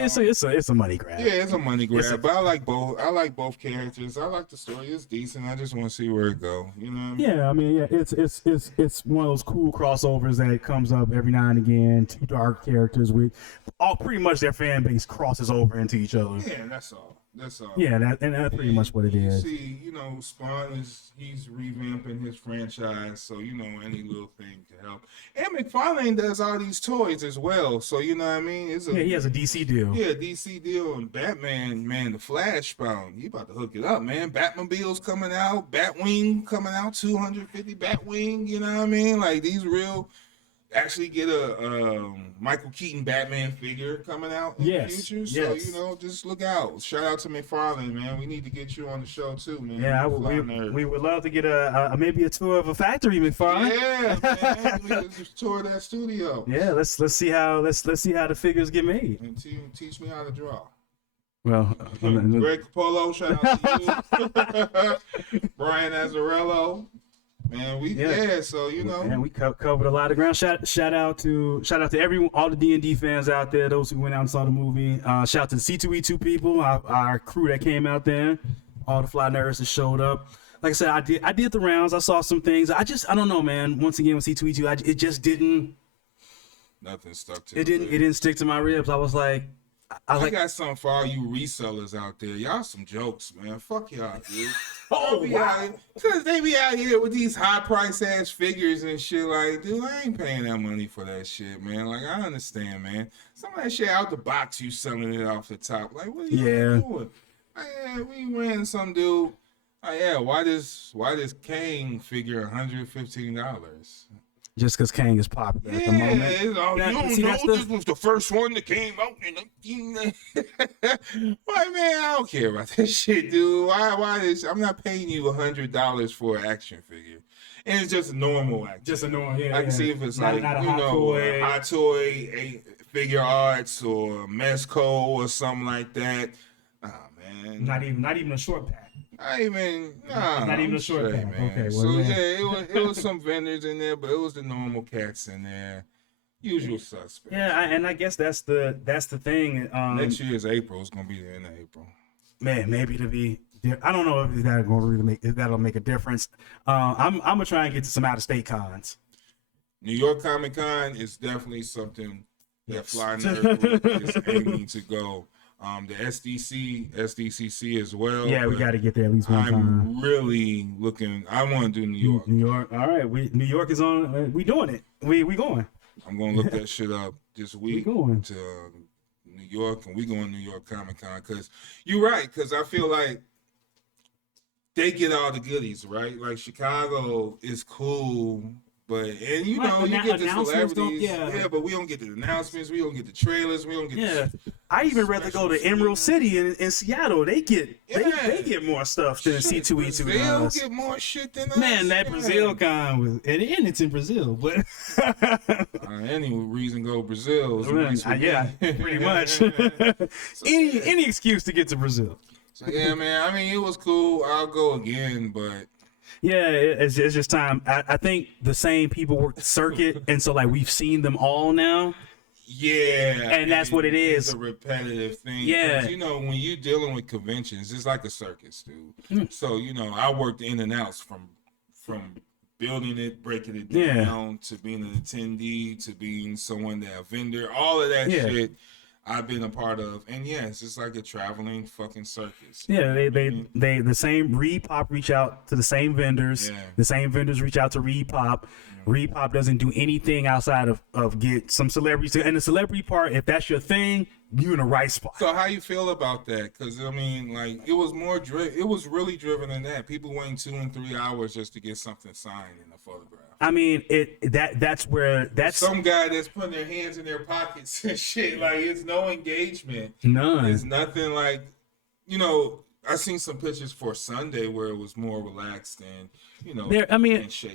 a money grab. yeah, it's a money grab. But I like both. I like both characters. I like the story. It's decent. I just want to see where it go. You know what I mean? Yeah, I mean, yeah, it's one of those cool crossovers that comes up every now and again. Two dark characters with all pretty much their fan base crosses over into each other. Yeah, that's all. That's all. Yeah, that's pretty much what it is. You see, you know, Spawn he's revamping his franchise, so, you know, any little thing to help. And McFarlane does all these toys as well, so, you know what I mean? He has a DC deal. Yeah, DC deal. And Batman, man, the Flash Spawn, he about to hook it up, man. Batmobile's coming out, Batwing coming out, 250 Batwing, you know what I mean? Like, these real... Actually get a Michael Keaton Batman figure coming out in the future. So, you know, just look out. Shout out to McFarlane, man. We need to get you on the show too, man. Yeah, we would love to get maybe a tour of a factory, McFarlane. Yeah, man. We just tour that studio. Yeah, let's see how the figures get made. And teach me how to draw. Well, Greg Capullo, shout out to you. Brian Azzarello. Man, so you know, and we covered a lot of ground. Shout out to everyone, all the D&D fans out there, those who went out and saw the movie. Shout out to the C2e2 people, our crew that came out there. all the fly nerds that showed up. Like I said, I did the rounds. I saw some things. I don't know, man. Once again with C2e2, it just didn't. Nothing stuck to it. It didn't stick to my ribs. I was like, I got something for all you resellers out there. Y'all some jokes, man. Fuck y'all, dude. Because they be out here with these high price ass figures and shit. Like, dude, I ain't paying that money for that shit, man. Like, I understand, man. Some of that shit out the box, you selling it off the top. Like, what are you doing? Man, we ran some dude. Oh yeah, why does Kang figure $115? Just because Kang is popular at the moment. You don't know this was the first one that came out. Why, man, I don't care about that shit, dude. Why this? I'm not paying you $100 for an action figure. And it's just a normal action. Just a normal, yeah. I can see if it's not like, a hot toy, a figure arts or Mezco or something like that. Oh, man. Not even a short pack. Not even a short pack. Man. Okay, well, so yeah, it was some vendors in there, but it was the normal cats in there, usual suspects. Yeah, and I guess that's the thing. Next year's April is gonna be the end of April. Man, maybe it'll be. I don't know if that's gonna really that'll make a difference. I'm gonna try and get to some out of state cons. New York Comic Con is definitely something that Fly Nerd is aiming to go. The SDCC as well. Yeah, we got to get there at least one time. I'm really looking. I want to do New York. New York. All right, New York is on. We doing it. We going. I'm gonna look that shit up this week to New York, and we going to New York Comic Con because you're right. Because I feel like they get all the goodies, right? Like Chicago is cool. But you get the celebrities, but we don't get the announcements, we don't get the trailers, we don't get. I even rather go to Emerald City in Seattle. They get more stuff than C2e2 does. They get more shit than us. Man, that Brazil con was, and it's in Brazil, but any reason go Brazil? Pretty much. Any excuse to get to Brazil. So yeah, man. I mean, it was cool. I'll go again, but. Yeah, it's just time. I think the same people work the circuit, and so like we've seen them all now. Yeah, and that's what it is. It's a repetitive thing. Yeah, when you're dealing with conventions, it's like a circus, dude. So I worked in and outs from building it, breaking it down, to being an attendee, to being someone a vendor, all of that shit. I've been a part of, and yes, it's like a traveling fucking circus. Yeah, they the same Repop reach out to the same vendors. Yeah. The same vendors reach out to Repop. Repop doesn't do anything outside of get some celebrities. And the celebrity part, if that's your thing, you in the right spot. So how you feel about that? Because I mean, like it was it was really driven than that. People waiting 2 and 3 hours just to get something signed in a photograph. I mean, that's some guy that's putting their hands in their pockets and shit. Like it's no engagement. None. It's nothing like, I seen some pictures for Sunday where it was more relaxed and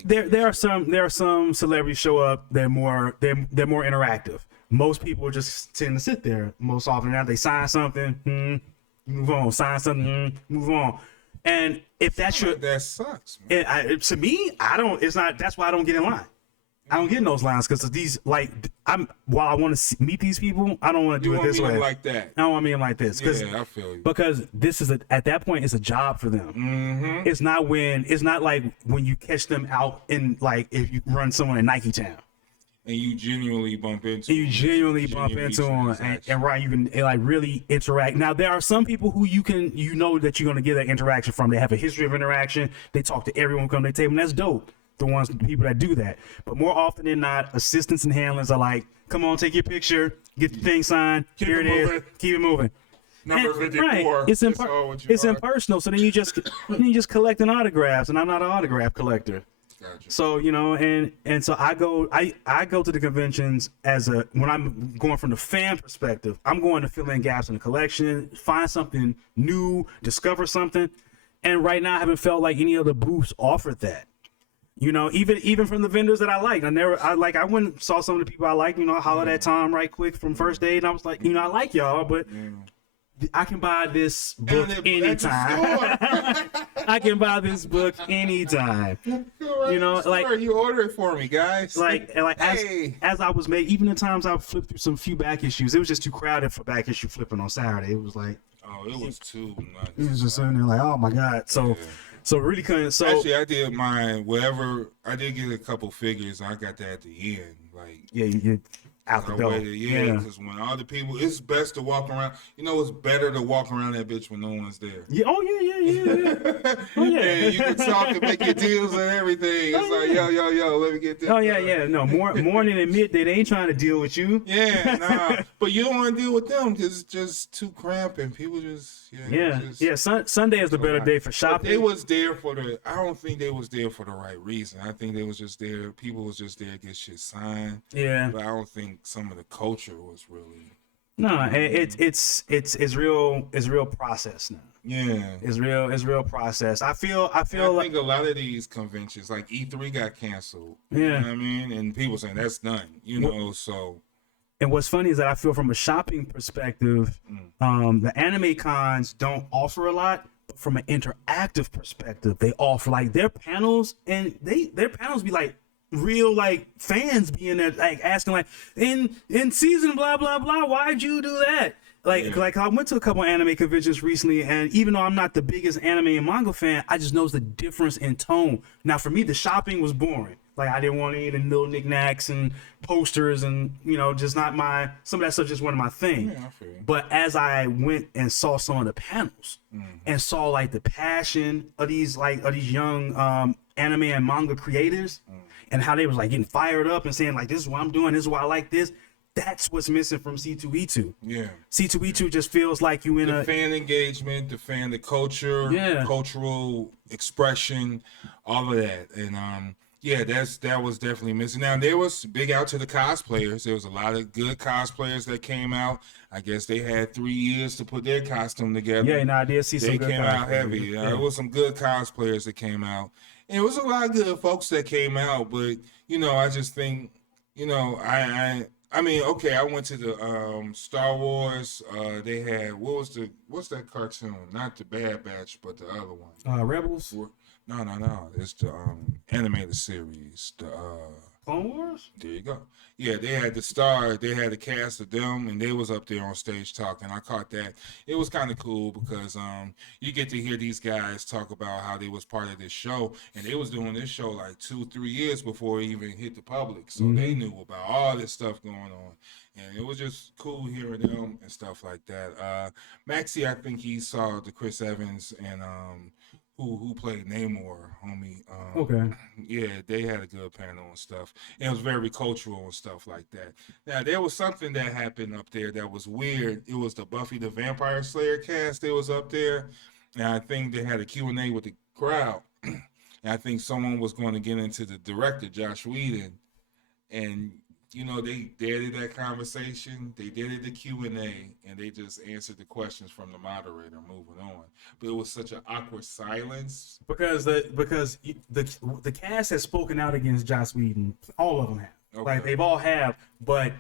there are some celebrities show up. They're more interactive. Most people just tend to sit there most often. Now they sign something, move on. Sign something, move on. And if that's that sucks, man. To me, I don't. It's not. That's why I don't get in line. I don't get in those lines because these while I want to meet these people, I don't want to do it this way. Like that. I don't want to meet them like this. Yeah, I feel you. Because this is at that point, it's a job for them. Mm-hmm. It's not like when you catch them out in like if you run someone in Nike Town. And you genuinely bump into them. And right, you can like really interact. Now, there are some people who that you're going to get that interaction from. They have a history of interaction. They talk to everyone come to the table, and that's dope. The people that do that. But more often than not, assistants and handlers are like, come on, take your picture, get the thing signed. Here it is. Keep it moving. Number 54. Right. It's impersonal. So then you just collecting autographs, and I'm not an autograph collector. Gotcha. So and so I go to the conventions when I'm going from the fan perspective, I'm going to fill in gaps in the collection, find something new, discover something. And right now I haven't felt like any of the booths offered that. Even from the vendors that I liked. I went and saw some of the people I like, I hollered at Tom right quick from First Aid, and I was like, I like y'all, but I can buy this book anytime. I can buy this book anytime. You order it for me, guys. As I was even the times I flipped through some few back issues, it was just too crowded for back issue flipping on Saturday. It was like, Oh, it was too nuts. He was just sitting there like, oh my god. So really couldn't. So actually, I did mine. Whatever, I did get a couple figures. I got that at the end. Like, yeah, you out the door. Yeah, because when all the people, it's best to walk around. You know, it's better to walk around that bitch when no one's there. Yeah. Oh yeah. Oh yeah. And you can talk and make your deals and everything. It's like, yo, let me get this. Oh yeah. No, morning and midday, they ain't trying to deal with you. Yeah, nah. But you don't want to deal with them because it's just too cramping. People just, Sunday is the better day for shopping. But they was there for I don't think they was there for the right reason. I think they was just there. People was just there to get shit signed. Yeah. But I don't think some of the culture was really. No, it's real process now. Yeah, it's real process. I think a lot of these conventions, like E3, got canceled. Yeah, you know what I mean, and people saying that's done. You know, so. And what's funny is that I feel from a shopping perspective, the anime cons don't offer a lot. But from an interactive perspective, they offer like their panels, and their panels be like real like fans being there like asking like in season blah blah blah, why'd you do that? Like I went to a couple anime conventions recently, and even though I'm not the biggest anime and manga fan, I just noticed the difference in tone. Now for me, the shopping was boring. Like I didn't want any of the little knickknacks and posters, and just not some of that stuff just wasn't my thing. Yeah, I feel you. But as I went and saw some of the panels and saw like the passion of these young anime and manga creators, and how they was like getting fired up and saying like, this is what I'm doing, this is why I like this. That's what's missing from C2e2. Yeah. C2e2 just feels like you in the fan engagement, the culture, cultural expression, all of that. And that was definitely missing. Now there was big out to the cosplayers. There was a lot of good cosplayers that came out. I guess they had 3 years to put their costume together. Yeah, and I did see some good came out heavy. There was some good cosplayers that came out. And it was a lot of good folks that came out, but I just think, I mean, okay, I went to the Star Wars. They had what's that cartoon? Not the Bad Batch, but the other one. Rebels? No. It's the animated series. The Clone Wars? There you go. Yeah, they had the cast of them, and they was up there on stage talking. I caught that. It was kind of cool because you get to hear these guys talk about how they was part of this show, and they was doing this show like 2-3 years before it even hit the public, so they knew about all this stuff going on, and it was just cool hearing them and stuff like that. Maxie, I think he saw the Chris Evans and who played Namor, homie. Okay. Yeah, they had a good panel and stuff. And it was very cultural and stuff like that. Now, there was something that happened up there that was weird. It was the Buffy the Vampire Slayer cast that was up there. And I think they had a Q&A with the crowd. And I think someone was going to get into the director, Josh Whedon. And they did that conversation. They did the Q&A, and they just answered the questions from the moderator, moving on. But it was such an awkward silence because the cast has spoken out against Joss Whedon. All of them have. Okay. Like they've all have, but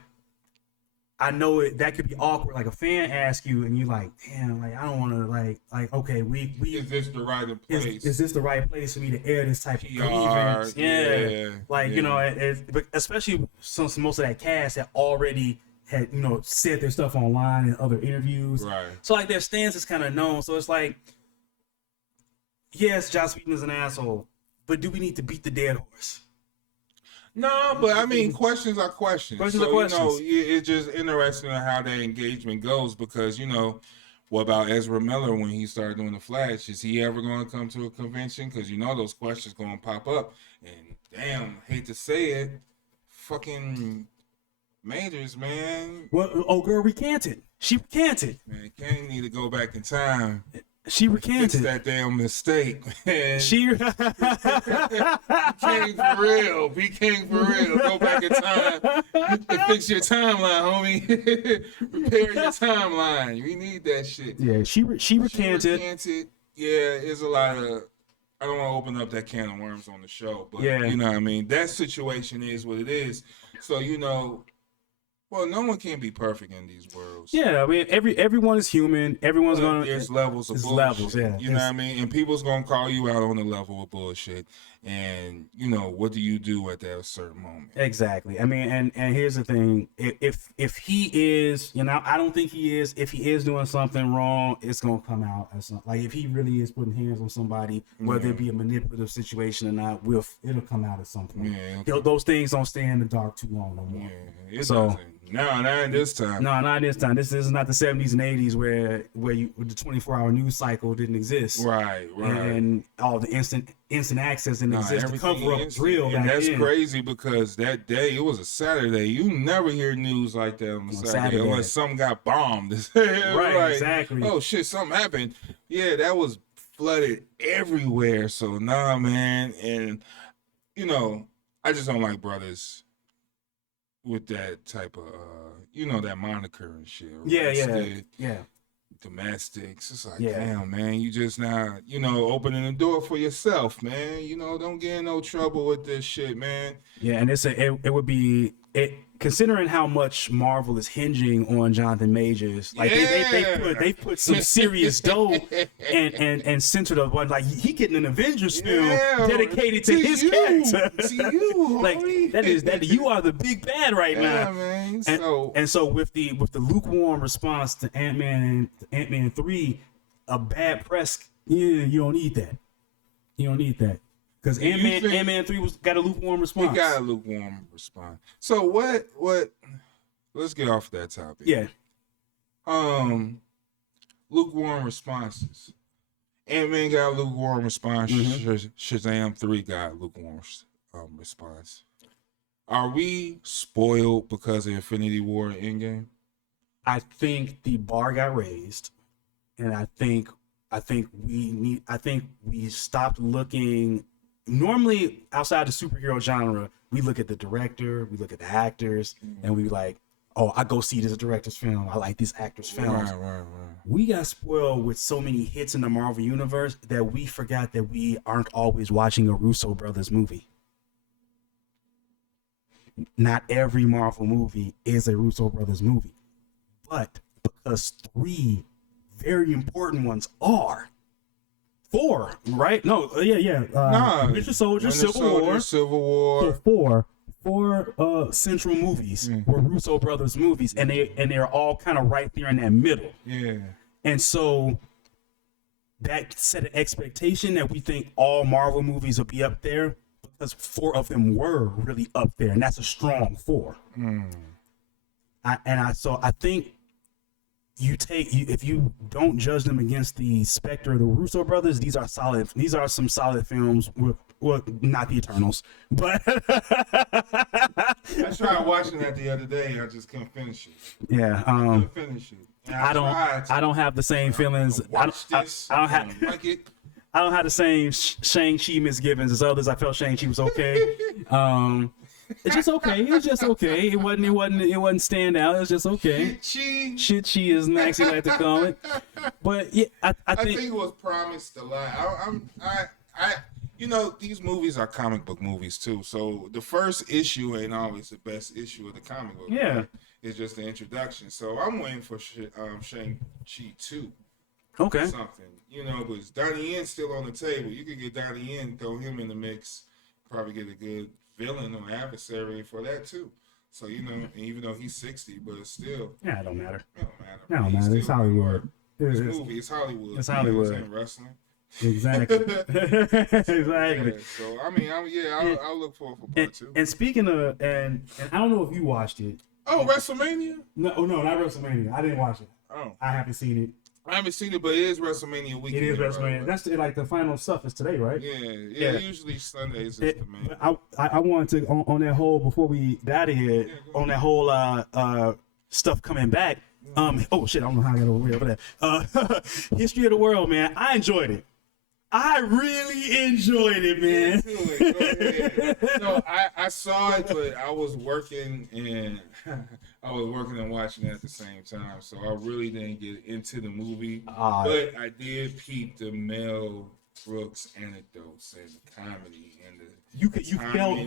I know that could be awkward. Like a fan asks you, and you like, damn, like I don't want to like. Okay, we is this the right place? Is this the right place for me to air this type of events? Yeah. Like but especially since most of that cast had already had said their stuff online and other interviews. Right. So like their stance is kind of known. So it's like, yes, Joss Whedon is an asshole, but do we need to beat the dead horse? No, but I mean, questions are questions. Questions are questions. It's just interesting how that engagement goes because, what about Ezra Miller when he started doing The Flash? Is he ever going to come to a convention? Because those questions going to pop up. And damn, hate to say it, fucking Majors, man. Well, old girl recanted. She recanted. Man, Kane need to go back in time. She recanted. Fix that damn mistake, man. She became for real. Became for real. Go back in time and fix your timeline, homie. Repair your timeline. We need that shit. Yeah, she recanted. Yeah, it's a lot of. I don't want to open up that can of worms on the show, but you know what I mean. That situation is what it is. So Well, no one can be perfect in these worlds. Yeah, I mean, everyone is human. Everyone's But gonna. there's levels of There's bullshit. levels, yeah. You know what I mean? And people's gonna call you out on the level of bullshit. And you know, what do you do at that certain moment? Exactly. I mean, and here's the thing: if he is, you know, I don't think he is. If he is doing something wrong, it's gonna come out as something. Like if he really is putting hands on somebody, whether it be a manipulative situation or not, it'll come out at some point. Yeah, Those things don't stay in the dark too long no more. Yeah, it doesn't. No, not in this time. No, not this time. This is not the 70s and 80s where the 24-hour news cycle didn't exist. Right. And all the instant access didn't exist to cover up drill. And that's crazy because that day, it was a Saturday. You never hear news like that on a Saturday unless something got bombed. Right, like, exactly. Oh, shit, something happened. Yeah, that was flooded everywhere. So, nah, man. And, you know, I just don't like brothers with that type of, that moniker and shit. Yeah. Domestics. It's like, damn, man, you just now, opening the door for yourself, man. Don't get in no trouble with this shit, man. Yeah, and it would be considering how much Marvel is hinging on Jonathan Majors, like they put some serious dough and centered on one, like he getting an Avengers film dedicated to his character. To you, like that you are the big bad right now, man. And so with the lukewarm response to Ant-Man 3, a bad press, you don't need that. You don't need that. Because Ant-Man 3 got a lukewarm response. He got a lukewarm response. So what let's get off that topic. Yeah. Lukewarm responses. Ant-Man got a lukewarm response. Shazam 3 got a lukewarm response. Are we spoiled because of Infinity War and Endgame? I think the bar got raised, and I think we stopped looking. Normally, outside the superhero genre, we look at the director, we look at the actors, and we like, oh, I go see this director's film. I like this actor's films. Right. We got spoiled with so many hits in the Marvel universe that we forgot that we aren't always watching a Russo brothers movie. Not every Marvel movie is a Russo brothers movie, but because 3 very important ones are. 4, right? No, yeah. Winter Soldier, Civil War. So 4 central movies were Russo brothers movies, and they're all kind of right there in that middle. Yeah. And so that set an expectation that we think all Marvel movies will be up there because 4 of them were really up there, and that's a strong 4. I think if you don't judge them against the specter of the Russo brothers, these are solid. These are some solid films. Well, not the Eternals, but I tried watching that the other day. I just couldn't finish it. Yeah, couldn't finish it. I don't have the same feelings. I don't have the same Shang-Chi misgivings as others. I felt Shang-Chi was okay. It's just okay. It was just okay. It wasn't stand out. It was just okay. Shit-chi as Maxie like to call it. But yeah, I think it was promised a lot. These movies are comic book movies too. So the first issue ain't always the best issue of the comic book. Yeah. Right? It's just the introduction. So I'm waiting for Shang-Chi 2. Okay. Something. Because Donnie Yen's still on the table. You could get Donnie Yen, throw him in the mix, probably get a good villain or adversary for that too. So even though he's 60, but still. Yeah, it don't matter. It don't matter. It's Hollywood. It's movie. It's Hollywood. It's Hollywood. It's wrestling. Exactly. Exactly. Yeah, so I'll look forward for part 2. And speaking of, and I don't know if you watched it. Oh, WrestleMania? No, not WrestleMania. I didn't watch it. Oh, I haven't seen it. I haven't seen it, but it is WrestleMania weekend. It is WrestleMania. Right? That's like the final stuff is today, right? Yeah. Usually Sundays is the main. I wanted to on that whole before we got out of here on that whole stuff coming back. Oh shit, I don't know how I got over that. History of the World, man. I enjoyed it. I really enjoyed it, man. Go ahead. No, I saw it, but I was working and watching it at the same time, so I really didn't get into the movie. But I did peep the male Brooks anecdotes and the comedy and the you felt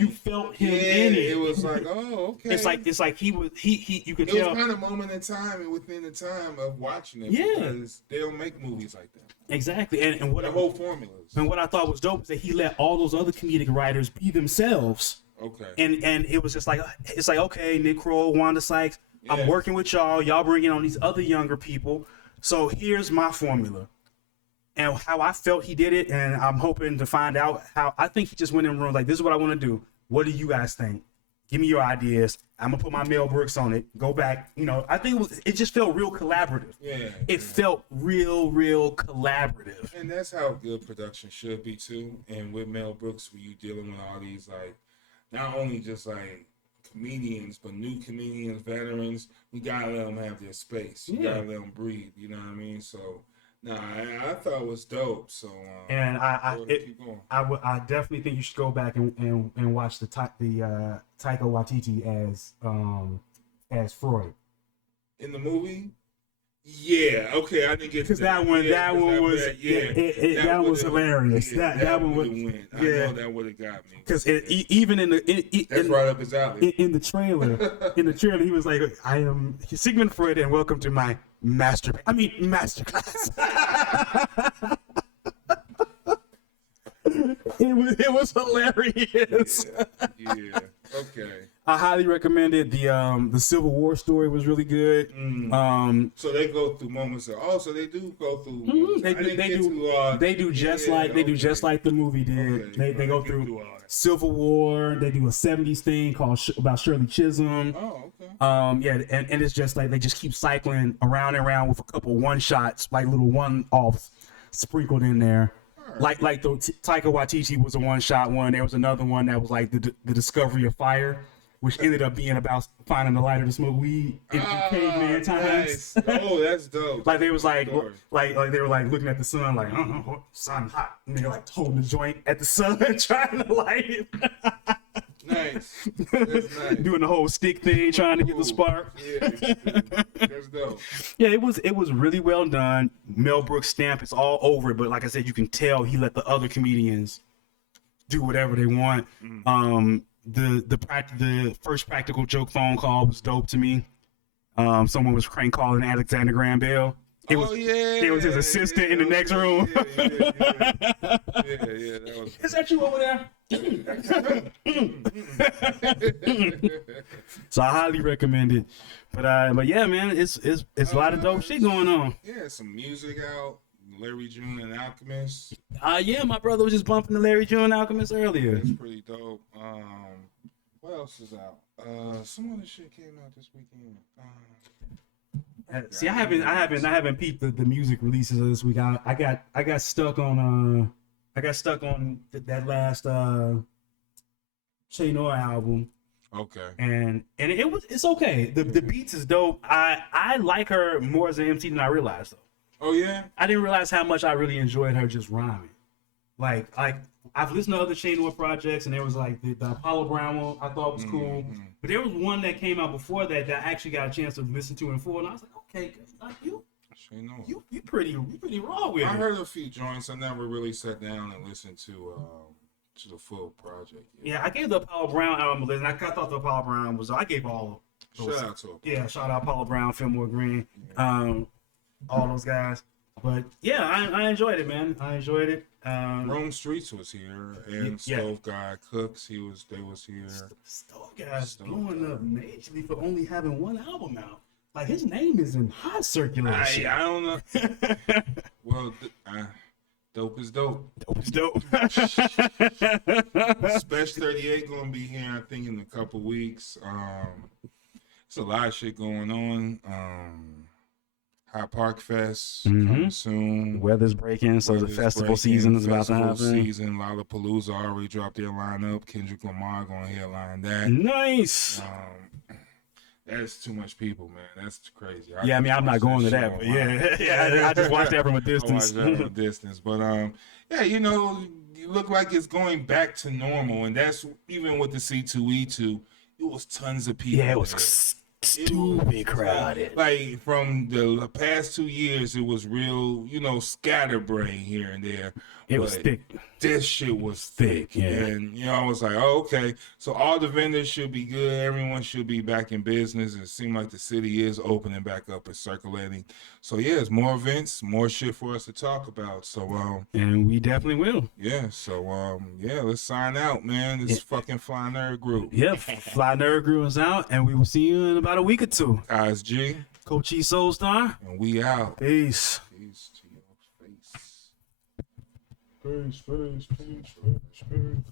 him in it. It was like, oh, okay. It's like he you could it tell. It was kind of moment in time and within the time of watching it. Yeah, because they don't make movies like that. Exactly, and what the whole formulas. And what I thought was dope is that he let all those other comedic writers be themselves. Okay. And it was just like, it's like, okay, Nick Kroll, Wanda Sykes, I'm working with y'all. Y'all bringing on these other younger people. So here's my formula. And how I felt he did it, and I'm hoping to find out how. I think he just went in the room like, this is what I want to do. What do you guys think? Give me your ideas. I'm gonna put my Mel Brooks on it. Go back. I think it just felt real collaborative. Yeah. It felt real collaborative. And that's how good production should be too. And with Mel Brooks, where you dealing with all these like, not only just like comedians, but new comedians, veterans, we gotta let them have their space. You gotta let them breathe. You know what I mean? So. I thought it was dope. So and I definitely think you should go back and watch the Taika Waititi as Freud in the movie. Yeah, okay, I didn't get because that one was hilarious. That one would win. I know that would have got me because even that's right up his alley. In the trailer, he was like, "I am Sigmund Freud, and welcome to my masterclass." It was hilarious. Yeah. Okay. I highly recommend it. The Civil War story was really good. So they go through moments of so they do go through. They do just like the movie did. Okay. They go through Civil War. They do a 70s thing called about Shirley Chisholm. Oh, okay. And it's just like they just keep cycling around and around with a couple one shots, like little one offs sprinkled in there. Right. Like the Taika Waititi was a one shot one. There was another one that was like the discovery of fire, which ended up being about finding the lighter to smoke weed in caveman times. Nice. Oh, that's dope. Like they was like they were like looking at the sun, like sun hot, and they're like holding the joint at the sun, trying to light it. Nice. That's nice. Doing the whole stick thing, trying to get the spark. Yeah, that's dope. Yeah, it was really well done. Mel Brooks stamp is all over it, but like I said, you can tell he let the other comedians do whatever they want. The first practical joke phone call was dope to me. Someone was crank calling Alexander Graham Bell. It was his assistant in the next room. Yeah, that was. Is that you over there? So I highly recommend it. But yeah, man, it's a lot of dope shit going on. Yeah, some music out. Larry June and Alchemist. Yeah, my brother was just bumping the Larry June and Alchemist earlier. That's pretty dope. What else is out? Some other shit came out this weekend. See, I haven't peeped the music releases of this week. I got stuck on that last Che Noir album. Okay. And it's okay. The beats is dope. I like her more as an MC than I realized though. Oh yeah. I didn't realize how much I really enjoyed her just rhyming. Like I've listened to other Che Noir projects, and there was like the Apollo Brown one I thought was cool. But there was one that came out before that I actually got a chance to listen to in full, and I was like, okay, like you pretty raw with it. I heard a few joints. I never really sat down and listened to the full project. Yeah, I gave the Apollo Brown album a listen. I thought the Apollo Brown was. I gave all of those. Shout out to him. Yeah, shout out Apollo Brown, Fillmore Green, all those guys. But yeah, I enjoyed it, man. I enjoyed it. Rome Streets was here, and Stove Guy Cooks. They was here. Stove Guy's blowing up majorly for only having one album out. Like his name is in hot circulation. I don't know. Well, dope is dope. Dope is dope. Special 38 gonna be here, I think, in a couple weeks. It's a lot of shit going on. High Park Fest coming soon. Weather's breaking, so the festival season is about to happen. Season, Lollapalooza already dropped their lineup. Kendrick Lamar gonna headline that. Nice. That's too much people, man. That's crazy. I mean, I'm not going to that, but I just watched that from a distance. But yeah, you look like it's going back to normal, and that's even with the C2e2. It was tons of people. Yeah, it was Stupid crowded. Like from the past 2 years, it was real, scatterbrain here and there. It was But thick. this shit was thick. Yeah. And, I was like, oh, okay. So all the vendors should be good. Everyone should be back in business. It seemed like the city is opening back up and circulating. So, yeah, it's more events, more shit for us to talk about. So, and we definitely will. yeah. So, let's sign out, man. This fucking Fly Nerd Group. Yep. Fly Nerd Group is out, and we will see you in about a week or two. Guys G. Coach E Soulstar. And we out. Peace. Peace to your face. Peace, peace, peace, peace, peace.